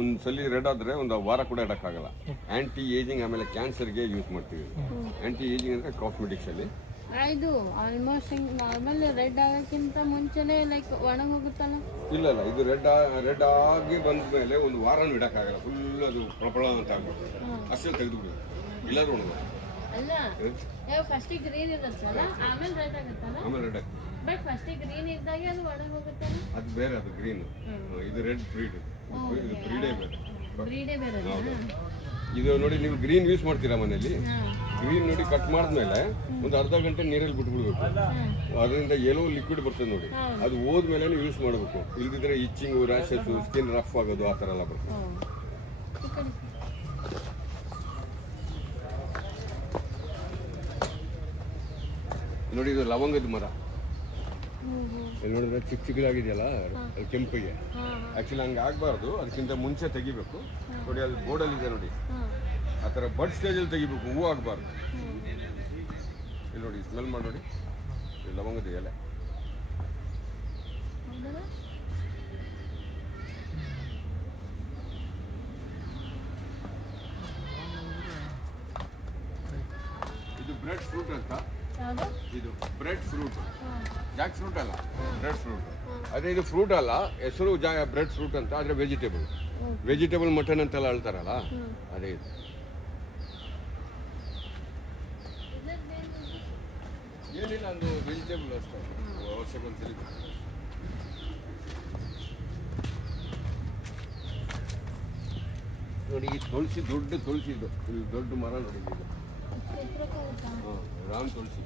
ಒಂದ್ಸಲಿ ರೆಡ್ ಆದರೆ ಒಂದು ವಾರ ಕೂಡ ಇಡೋಕ್ಕಾಗಲ್ಲ. ಆ್ಯಂಟಿ ಏಜಿಂಗ್ ಆಮೇಲೆ ಕ್ಯಾನ್ಸರ್ಗೆ ಯೂಸ್ ಮಾಡ್ತೀವಿ. ಆ್ಯಂಟಿ ಏಜಿಂಗ್ ಅಂದರೆ ಕಾಸ್ಮೆಟಿಕ್ಸಲ್ಲಿ ಇದು ಆಲ್ಮೋಸ್ಟ್ ನಾರ್ಮಲ್ ರೆಡ್ ಆಗೋಕ್ಕಿಂತ ಮುಂಚೆನೇ ಲೈಕ್ ಒಣಗಿ ಹೋಗುತ್ತಲ್ಲ. ಇಲ್ಲ ಇದು ರೆಡ್ ಆಗಿ ಬಂದ ಮೇಲೆ ಒಂದು ವಾರನೂ ಇಡೋಕ್ಕಾಗಲ್ಲ. ಫುಲ್ ಅದು ಪ್ರಬಳ ಅಂತ ಆಗ್ಬಿಡ್ತದೆ. ಅಷ್ಟೇ ತೆಗೆದುಬಿಡೋದು, ಇಲ್ಲಾದ್ರೂ ಒಣಗ ಅಲ್ಲ. ಫಸ್ಟಿಗೆ ಗ್ರೀನ್ ಇರುತ್ತಲ್ಲ, ಆಮೇಲೆ ರೆಡ್ ಆಗುತ್ತಲ್ಲ. ಆಮೇಲೆ ರೆಡ್ ಬಟ್ ಫಸ್ಟಿಗೆ ಗ್ರೀನ್ ಇದ್ದಾಗ ಅದು ಒಣಗಿ ಹೋಗುತ್ತಲ್ಲ. ಅದು ಬೇರೆ, ಅದು ಗ್ರೀನ್. ಇದು ರೆಡ್ ಬ್ರೀಡ್. ಇದು ಬ್ರೀಡೇ ಬೇರೆ. ಬ್ರೀಡೇ ಬೇರೆ. ಇದು ನೋಡಿ, ನೀವು ಗ್ರೀನ್ ಯೂಸ್ ಮಾಡ್ತೀರಾ ಮನೆಯಲ್ಲಿ. ಗ್ರೀನ್ ನೋಡಿ ಕಟ್ ಮಾಡಿದ್ಮೇಲೆ ಒಂದು ಅರ್ಧ ಗಂಟೆ ನೀರಲ್ಲಿ ಬಿಟ್ಬಿಡ್ಬೇಕು. ಅದರಿಂದ ಎಲ್ಲೋ ಲಿಕ್ವಿಡ್ ಬರ್ತದೆ ನೋಡಿ, ಅದು ಹೋದ್ಮೇಲೆ ನೀವು ಯೂಸ್ ಮಾಡಬೇಕು. ಇಲ್ದಿದ್ರೆ ಇಚ್ಚಿಂಗು, ರ್ಯಾಷಸ್ಸು, ಸ್ಕಿನ್ ರಫ್ ಆಗೋದು ಆ ಥರ ಎಲ್ಲ ಬರ್ತದೆ. ನೋಡಿ, ಇದು ಲವಂಗದ ಮರ. ನೋಡಿದ್ರೆ ಚಿಕ್ಕ ಚಿಕ್ಕದಾಗಿದೆಯಲ್ಲ, ಅದು ಕೆಂಪಿಗೆ. ಆ್ಯಕ್ಚುಲಿ ಹಂಗೆ ಆಗಬಾರ್ದು, ಅದಕ್ಕಿಂತ ಮುಂಚೆ ತೆಗಿಬೇಕು. ನೋಡಿ, ಅಲ್ಲಿ ಬೋರ್ಡಲ್ಲಿ ಇದೆ ನೋಡಿ, ಆ ಥರ ಬಡ್ ಸ್ಟೇಜಲ್ಲಿ ತೆಗಿಬೇಕು, ಹೂವು ಆಗಬಾರ್ದು. ಇಲ್ಲಿ ನೋಡಿ, ಸ್ಮೆಲ್ ಮಾಡಿ ನೋಡಿ, ಲವಂಗದ ಎಲೆ. ಇದು ಬ್ರೆಡ್ ಫ್ರೂಟ್ ಅಂತ. ಇದು ಬ್ರೆಡ್ ಫ್ರೂಟ್, ಜಾಕ್ ಫ್ರೂಟ್ ಅಲ್ಲ, ಬ್ರೆಡ್ ಫ್ರೂಟ್. ಅದೇ ಇದು ಫ್ರೂಟ್ ಅಲ್ಲ, ಹೆಸರು ಬ್ರೆಡ್ ಫ್ರೂಟ್ ಅಂತ. ಆದರೆ ವೆಜಿಟೇಬಲ್ ಮಟನ್ ಅಂತೆಲ್ಲ ಹೇಳ್ತಾರಲ್ಲ, ಅದೇ ಇದು. ಏನಿಲ್ಲ, ಒಂದು ವೆಜಿಟೇಬಲ್ ಅಷ್ಟೇ, ವರ್ಷಕ್ಕೊಂದ್ಸಲಿ. ನೋಡಿ, ಈ ತುಳಸಿ, ದೊಡ್ಡ ತುಳಸಿ, ಇದು ದೊಡ್ಡ ಮರ ನೋಡಿ. ಇದು ರಾಮ್ ತುಳಸಿ.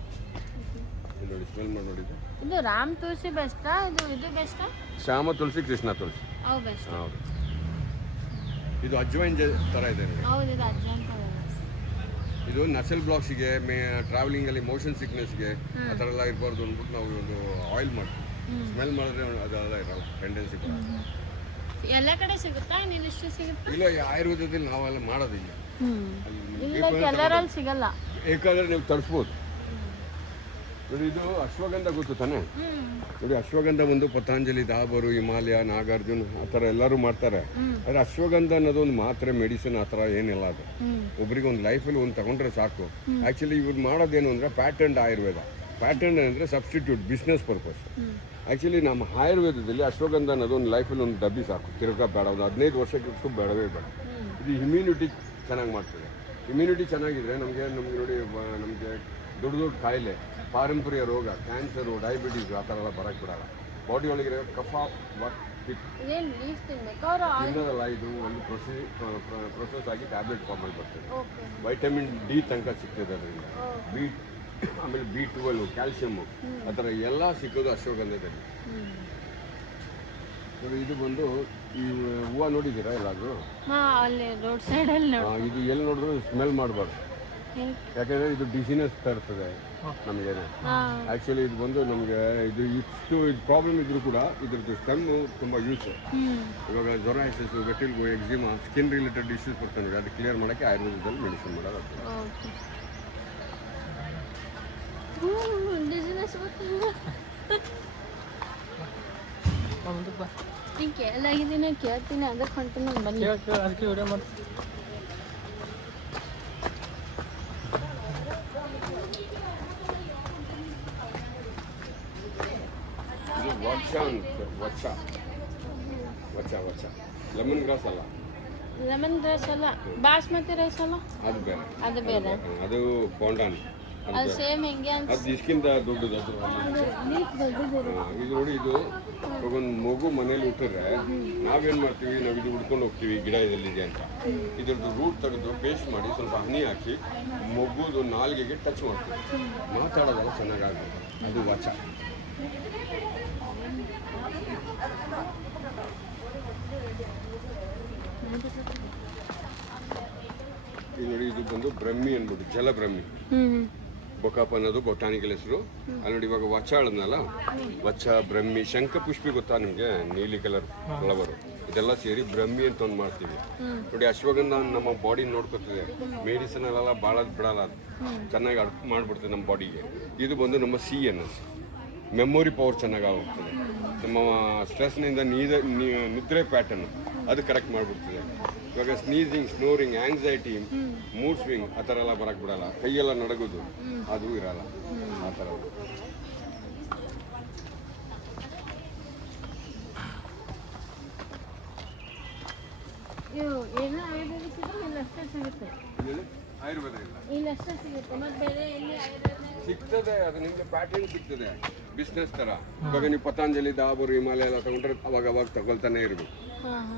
ನೋಡಿ, ಸ್ಮೆಲ್ ಮಾಡಿ ನೋಡಿ. ಇದು ರಾಮ್ ತುಳಸಿ ಬೆಸ್ಟಾ? ಇದು ಬೆಸ್ಟಾ? ಶ್ಯಾಮ ತುಳಸಿ, ಕೃಷ್ಣ ತುಳಸಿ. ಹೌದು, ಇದು ಅಜ್ವೈನ್ ಥರ ಇದೆ ನೋಡಿ. ಹೌದು, ಇದು ಅಜ್ವೈನ್ ಥರ. ಇದು ನಸಲ್ ಬ್ಲಾಕ್ಸಿಗೆ, ಟ್ರಾವೆಲಿಂಗಲ್ಲಿ ಮೋಷನ್ ಸಿಕ್ನೆಸ್ಗೆ ಆ ಥರ ಎಲ್ಲ ಇರಬಾರ್ದು ಅಂದ್ಬಿಟ್ಟು ನಾವು ಒಂದು ಆಯಿಲ್ ಮಾಡ್ತೀವಿ. ಸ್ಮೆಲ್ ಮಾಡಿದ್ರೆ ಅದೆಲ್ಲ ಇರಲ್ಲ, ಟೆಂಡೆನ್ಸಿ. ಎಲ್ಲ ಕಡೆ ಸಿಗುತ್ತಾ? ನೀನು ಇಷ್ಟು ಸಿಗುತ್ತಾ? ಇಲ್ಲ, ಆಯುರ್ವೇದದಲ್ಲಿ ನಾವೆಲ್ಲ ಮಾಡೋದಿಲ್ಲ, ಎಲ್ಲರಲ್ಲಿ ಸಿಗಲ್ಲ. ಬೇಕಾದ್ರೆ ನೀವು ತರಿಸ್ಬೋದು. ನೋಡಿ, ಇದು ಅಶ್ವಗಂಧ ಗೊತ್ತು ತಾನೆ? ನೋಡಿ, ಅಶ್ವಗಂಧ ಒಂದು ಪತಂಜಲಿ, ದಾಬರು, ಹಿಮಾಲಯ, ನಾಗಾರ್ಜುನ್ ಆ ಥರ ಎಲ್ಲರೂ ಮಾಡ್ತಾರೆ. ಆದರೆ ಅಶ್ವಗಂಧ ಅನ್ನೋದು ಒಂದು ಮಾತ್ರೆ, ಮೆಡಿಸಿನ್ ಆ ಥರ ಏನಿಲ್ಲ. ಅದು ಒಬ್ರಿಗೆ ಒಂದು ಲೈಫಲ್ಲಿ ಒಂದು ತಗೊಂಡ್ರೆ ಸಾಕು. ಆ್ಯಕ್ಚುಲಿ ಇವ್ರು ಮಾಡೋದೇನು ಅಂದರೆ ಪ್ಯಾಟರ್ನ್ಡ್ ಆಯುರ್ವೇದ. ಪ್ಯಾಟರ್ನ್ ಅಂದರೆ ಸಬ್ಸ್ಟಿಟ್ಯೂಟ್, ಬಿಸ್ನೆಸ್ ಪರ್ಪಸ್. ಆ್ಯಕ್ಚುಲಿ ನಮ್ಮ ಆಯುರ್ವೇದದಲ್ಲಿ ಅಶ್ವಗಂಧ ಅನ್ನೋದು ಒಂದು ಲೈಫಲ್ಲಿ ಒಂದು ಡಬ್ಬಿ ಸಾಕು, ತಿರ್ಗಾ ಬೇಡ. ಒಂದು 15 ವರ್ಷಕ್ಕೆ ಬೇಡವೇ ಬೇಡ. ಇದು ಇಮ್ಯುನಿಟಿ ಚೆನ್ನಾಗಿ ಮಾಡ್ತದೆ. ಇಮ್ಯುನಿಟಿ ಚೆನ್ನಾಗಿದ್ರೆ ನಮಗೆ ನೋಡಿ, ನಮಗೆ ದೊಡ್ಡ ದೊಡ್ಡ ಕಾಯಿಲೆ, ಪಾರಂಪರ್ಯ ರೋಗ, ಕ್ಯಾನ್ಸರು, ಡಯಾಬಿಟೀಸ್ ಆ ಥರ ಎಲ್ಲ ಬರೋಕ್ಕೆ ಬಿಡಲ್ಲ. ಬಾಡಿ ಒಳಗಿರೋ ಕಫ ತಿನ್ನೋದಲ್ಲ, ಇದು ಒಂದು ಪ್ರೊಸೆಸ್ ಆಗಿ ಟ್ಯಾಬ್ಲೆಟ್ ಫಾರ್ಮಲ್ಲಿ ಬರ್ತದೆ. ವೈಟಮಿನ್ ಡಿ ತನಕ ಸಿಗ್ತದೆ ಅದರಿಂದ. ಆಮೇಲೆ B12, ಕ್ಯಾಲ್ಸಿಯಮ್ಮು ಆ ಥರ ಎಲ್ಲ ಸಿಕ್ಕೋದು ಅಶ್ವಗಂಧದಲ್ಲಿ. ನೋಡಿ, ಇದು ಬಂದು ಈ ಹೂವು ನೋಡಿದ್ದೀರಾ ಎಲ್ಲಾದರೂ? ಇದು ಎಲ್ಲಿ ನೋಡಿದ್ರು ಸ್ಮೆಲ್ ಮಾಡಬಾರ್ದು, ಯಾಕಂದರೆ ಇದು ಡಿಸಿನೆಸ್ ತರ್ತದೆ ನಮಗೇನೆ. ಆ್ಯಕ್ಚುಲಿ ಇದು ಬಂದು ನಮಗೆ ಇಷ್ಟು ಪ್ರಾಬ್ಲಮ್ ಇದ್ರೂ ಕೂಡ ಇದ್ರದ್ದು ಸ್ಟೆಮ್ಮು ತುಂಬ ಯೂಸ್. ಇವಾಗ ಜ್ವರ, ವೆಟಿಲ್ಗೋ, ಎಕ್ಸಿಮಾ, ಸ್ಕಿನ್ ರಿಲೇಟೆಡ್ ಇಶ್ಯೂಸ್ ಬರ್ತಾನೆ, ಅದು ಕ್ಲಿಯರ್ ಮಾಡೋಕ್ಕೆ ಆಯುರ್ವೇದದಲ್ಲಿ ಮೆಡಿಸಿನ್ ಮಾಡೋದು. ಕೇಳಾಗಿದ್ದೀನಿ, ಕೇಳ್ತೀನಿ, ಅದಕ್ಕೆ ಹೊಂಟು ಬನ್ನಿ. ಅದಕ್ಕೆ ವಿಡಿಯೋ ಮಾಡಿ. ವಚ ಲೆಮನ್ ಗ್ರಾಸ್ ಅಲ್ಲ, ಲೆಮನ್ ರೈಸ್ ಅಲ್ಲ, ಬಾಸ್ಮತಿ ರೈಸ್ ಅಲ್ಲ, ಅದು ಬೇರೆ. ಅದು ಬೋಂಡಾನ್, ಅದು ಸೇಮ್ ಹೆಂಗೆ ಅಂತ. ಅದು ಇದಕ್ಕಿಂತ ದೊಡ್ಡದು. ಅದು ಇದು ನೋಡಿ, ಇದು ಒಂದು ಮಗು ಮನೇಲಿ ಹುಟ್ಟಿದ್ರೆ ನಾವೇನು ಮಾಡ್ತೀವಿ, ನಾವು ಇದು ಹುಡ್ಕೊಂಡು ಹೋಗ್ತೀವಿ, ಗಿಡ ಇದಲ್ಲಿದೆ ಅಂತ. ಇದ್ರದ್ದು ರೂಟ್ ತೆಗೆದು ಪೇಸ್ಟ್ ಮಾಡಿ ಸ್ವಲ್ಪ ಹನಿ ಹಾಕಿ ಮಗುದು ನಾಲ್ಗೆಗೆ ಟಚ್ ಮಾಡ್ತೀವಿ, ಮಾತಾಡೋದೆಲ್ಲ ಚೆನ್ನಾಗಾಗುತ್ತೆ. ಅದು ವಚ. ಈಗ ನೋಡಿ, ಇದು ಬಂದು ಬ್ರಹ್ಮಿ ಅಂದ್ಬಿಟ್ಟು, ಜಲಬ್ರಹ್ಮಿ. ಬೊಕಾಪ್ ಅನ್ನೋದು ಬೊಟಾನಿಕಲ್ ಹೆಸರು. ಅಲ್ಲಿ ನೋಡಿ, ಇವಾಗ ವಚ ಹೇಳಿದ್ನಲ್ಲ, ವಚ, ಬ್ರಹ್ಮಿ, ಶಂಖಪುಷ್ಪಿ ಗೊತ್ತಾ ನಿಮಗೆ? ನೀಲಿ ಕಲರ್ ಫ್ಲವರು. ಇದೆಲ್ಲ ಸೇರಿ ಬ್ರಹ್ಮಿ ಅಂತ ಒಂದು ಮಾಡ್ತೀವಿ. ನೋಡಿ, ಅಶ್ವಗಂಧ ನಮ್ಮ ಬಾಡಿ ನೋಡ್ಕೊತಿದೆ, ಮೆಡಿಸಿನಲ್ಲೆಲ್ಲ ಭಾಳ ಬಿಡಲ್ಲ, ಅದು ಚೆನ್ನಾಗಿ ಮಾಡಿಬಿಡ್ತದೆ ನಮ್ಮ ಬಾಡಿಗೆ. ಇದು ಬಂದು ನಮ್ಮ CNS, ಮೆಮೊರಿ ಪವರ್ ಚೆನ್ನಾಗಿ ಆಗೋಗ್ತದೆ. ನಮ್ಮ ಸ್ಟ್ರೆಸ್ನಿಂದ ನಿದ್ರೆ ಪ್ಯಾಟರ್ನ್ ಅದು ಕರೆಕ್ಟ್ ಮಾಡಿಬಿಡ್ತದೆ. ಇವಾಗ sneezing, snoring, anxiety, mood swing ಆ ಥರ ಎಲ್ಲ ಬರಕ್ಕೆ ಬಿಡಲ್ಲ. ಕೈಯೆಲ್ಲ ನಡಗೋದು ಅದು ಇರಲ್ಲ ಆ ಥರ. ಏನೋ ಆಯುರ್ವೇದಿಕ್ ಇಲ್ಲಷ್ಟೇ ಸಿಗುತ್ತೆ, ಆಯುರ್ವೇದ ಇಲ್ಲ ಇಲ್ಲಷ್ಟೇ ಸಿಗುತ್ತೆ. ಮತ್ತೆ ಬೇರೆ ಎಲ್ಲಿ ಆಯುರ್ವೇದ ಸಿಗ್ತದೆ, ಅದು ನಿಮಗೆ ಪ್ಯಾಟರ್ನ್ ಸಿಗ್ತದೆ ಬಿಸ್ನೆಸ್ ಥರ. ಇವಾಗ ನೀವು ಪತಾಂಜಲಿ, ದಾಬರು, ಹಿಮಾಲಯ ಎಲ್ಲ ತಗೊಂಡ್ರೆ ಅವಾಗ ತಗೊಳ್ತಾನೆ ಇರಬೇಕು.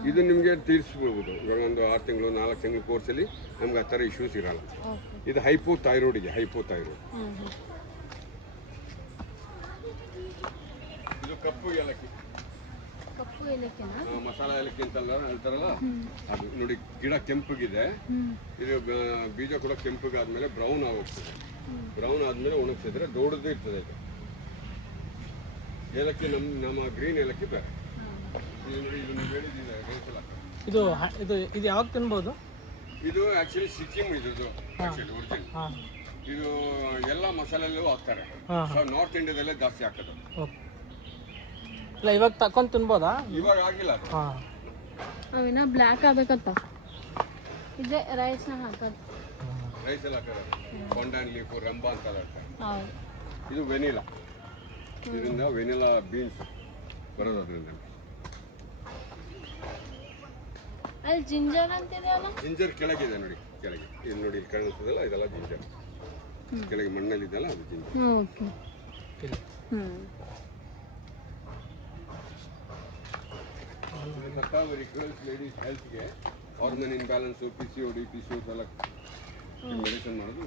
ಇದು ನಿಮಗೆ ತೀರಿಸ್ಬಿಡ್ಬೋದು. ಇವಾಗ ಒಂದು 6 ತಿಂಗಳು 4 ತಿಂಗಳು ಕೋರ್ಸಲ್ಲಿ ನಮ್ಗೆ ಆ ಥರ ಇಶ್ಯೂಸ್ ಇರಲ್ಲ. ಇದು ಹೈಪೋಥೈರಾಯ್ಡ್ಗೆ ಹೈಪೋಥೈರಾಯ್ಡ್. ಇದು ಕಪ್ಪು ಏಲಕ್ಕಿ, ಕಪ್ಪು ಏಲಕ್ಕಿನ ಮಸಾಲ ಏಲಕ್ಕಿ ಅಂತಲ್ಲ ಹೇಳ್ತಾರಲ್ಲ ಅದು. ನೋಡಿ ಗಿಡ ಕೆಂಪಗಿದೆ, ಇದು ಬೀಜ ಕೂಡ ಕೆಂಪಗಾದ್ಮೇಲೆ ಬ್ರೌನ್ ಆಗೋಗ್ತದೆ. ಬ್ರೌನ್ ಆದ್ಮೇಲೆ ಒಣಗಿಸಿದ್ರೆ ದೊಡ್ಡದು ಇರ್ತದೆ. ಇದು ಏಲಕ್ಕಿ ನಮ್ಮ ಗ್ರೀನ್ ಏಲಕ್ಕಿ ಬೇರೆ. ಇದು ನೋಡಿ, ಇದು ನೀವು ಹೇಳಿದ್ದೀರ ಇದು ಇದು ಇದು ಯಾವಾಗ ತಿನ್ಬೋದು? ಇದು ಆಕ್ಚುಲಿ ಸಿಕ್ಕಿಂ ಇದ್ದು ಒರಿಜಿನಲ್. ಇದು ಎಲ್ಲ ಮಸಾಲೆಲ್ಲೂ ಹಾಕ್ತಾರೆ. ನಾರ್ತ್ ಇಂಡಿಯಾದಲ್ಲೇ ಜಾಸ್ತಿ ಹಾಕೋದು. ಇಲ್ಲ ಇವಾಗ ತಕೊಂಡು ತಿನ್ಬೋದಾ? ಇವಾಗ ಆಗಿಲ್ಲ ಅದು. ಅವಿನ ಬ್ಲ್ಯಾಕ್ ಆಗ್ಬೇಕಂತ ಇದೇ ರೈಸ್ನ ಹಾಕೋದು. ರೈಸಲ್ಲಿ ಹಾಕೋದು ಕೊಂಡಾನ್ ಲೀಫು, ರಂಬಾ ಅಂತ ಹೇಳ್ತಾರೆ. ಹೌದು. ಇದು ವೆನಿಲಾ. ಇದರಿಂದ ವೆನಿಲಾ ಬೀನ್ಸ್ ಬರೋದು ಅದರಿಂದ. ಅಲ್ಲಿ ಜಿಂಜರ್ ಅಂತಿದೆಯಲ್ಲ, ಜಿಂಜರ್ ಕೆಳಗಿದೆ ನೋಡಿ, ಕೆಳಗೆ ಇದು ನೋಡಿ, ಇಲ್ಲಿ ಕಾಣಿಸ್ತದಲ್ಲ ಇದೆಲ್ಲ ಜಿಂಜರ್. ಕೆಳಗೆ ಮಣ್ಣಲ್ಲಿ ಇದೆಲ್ಲ ಅದು ginger. Okay. Shatavari girls ladies ಹೆಲ್ತ್ಗೆ ಹಾರ್ಮೋನ್ ಇನ್ಬ್ಯಾಲೆನ್ಸು, PCOD, PCOS ಎಲ್ಲ ಮೆಡಿಸಿನ್ ಮಾಡೋದು.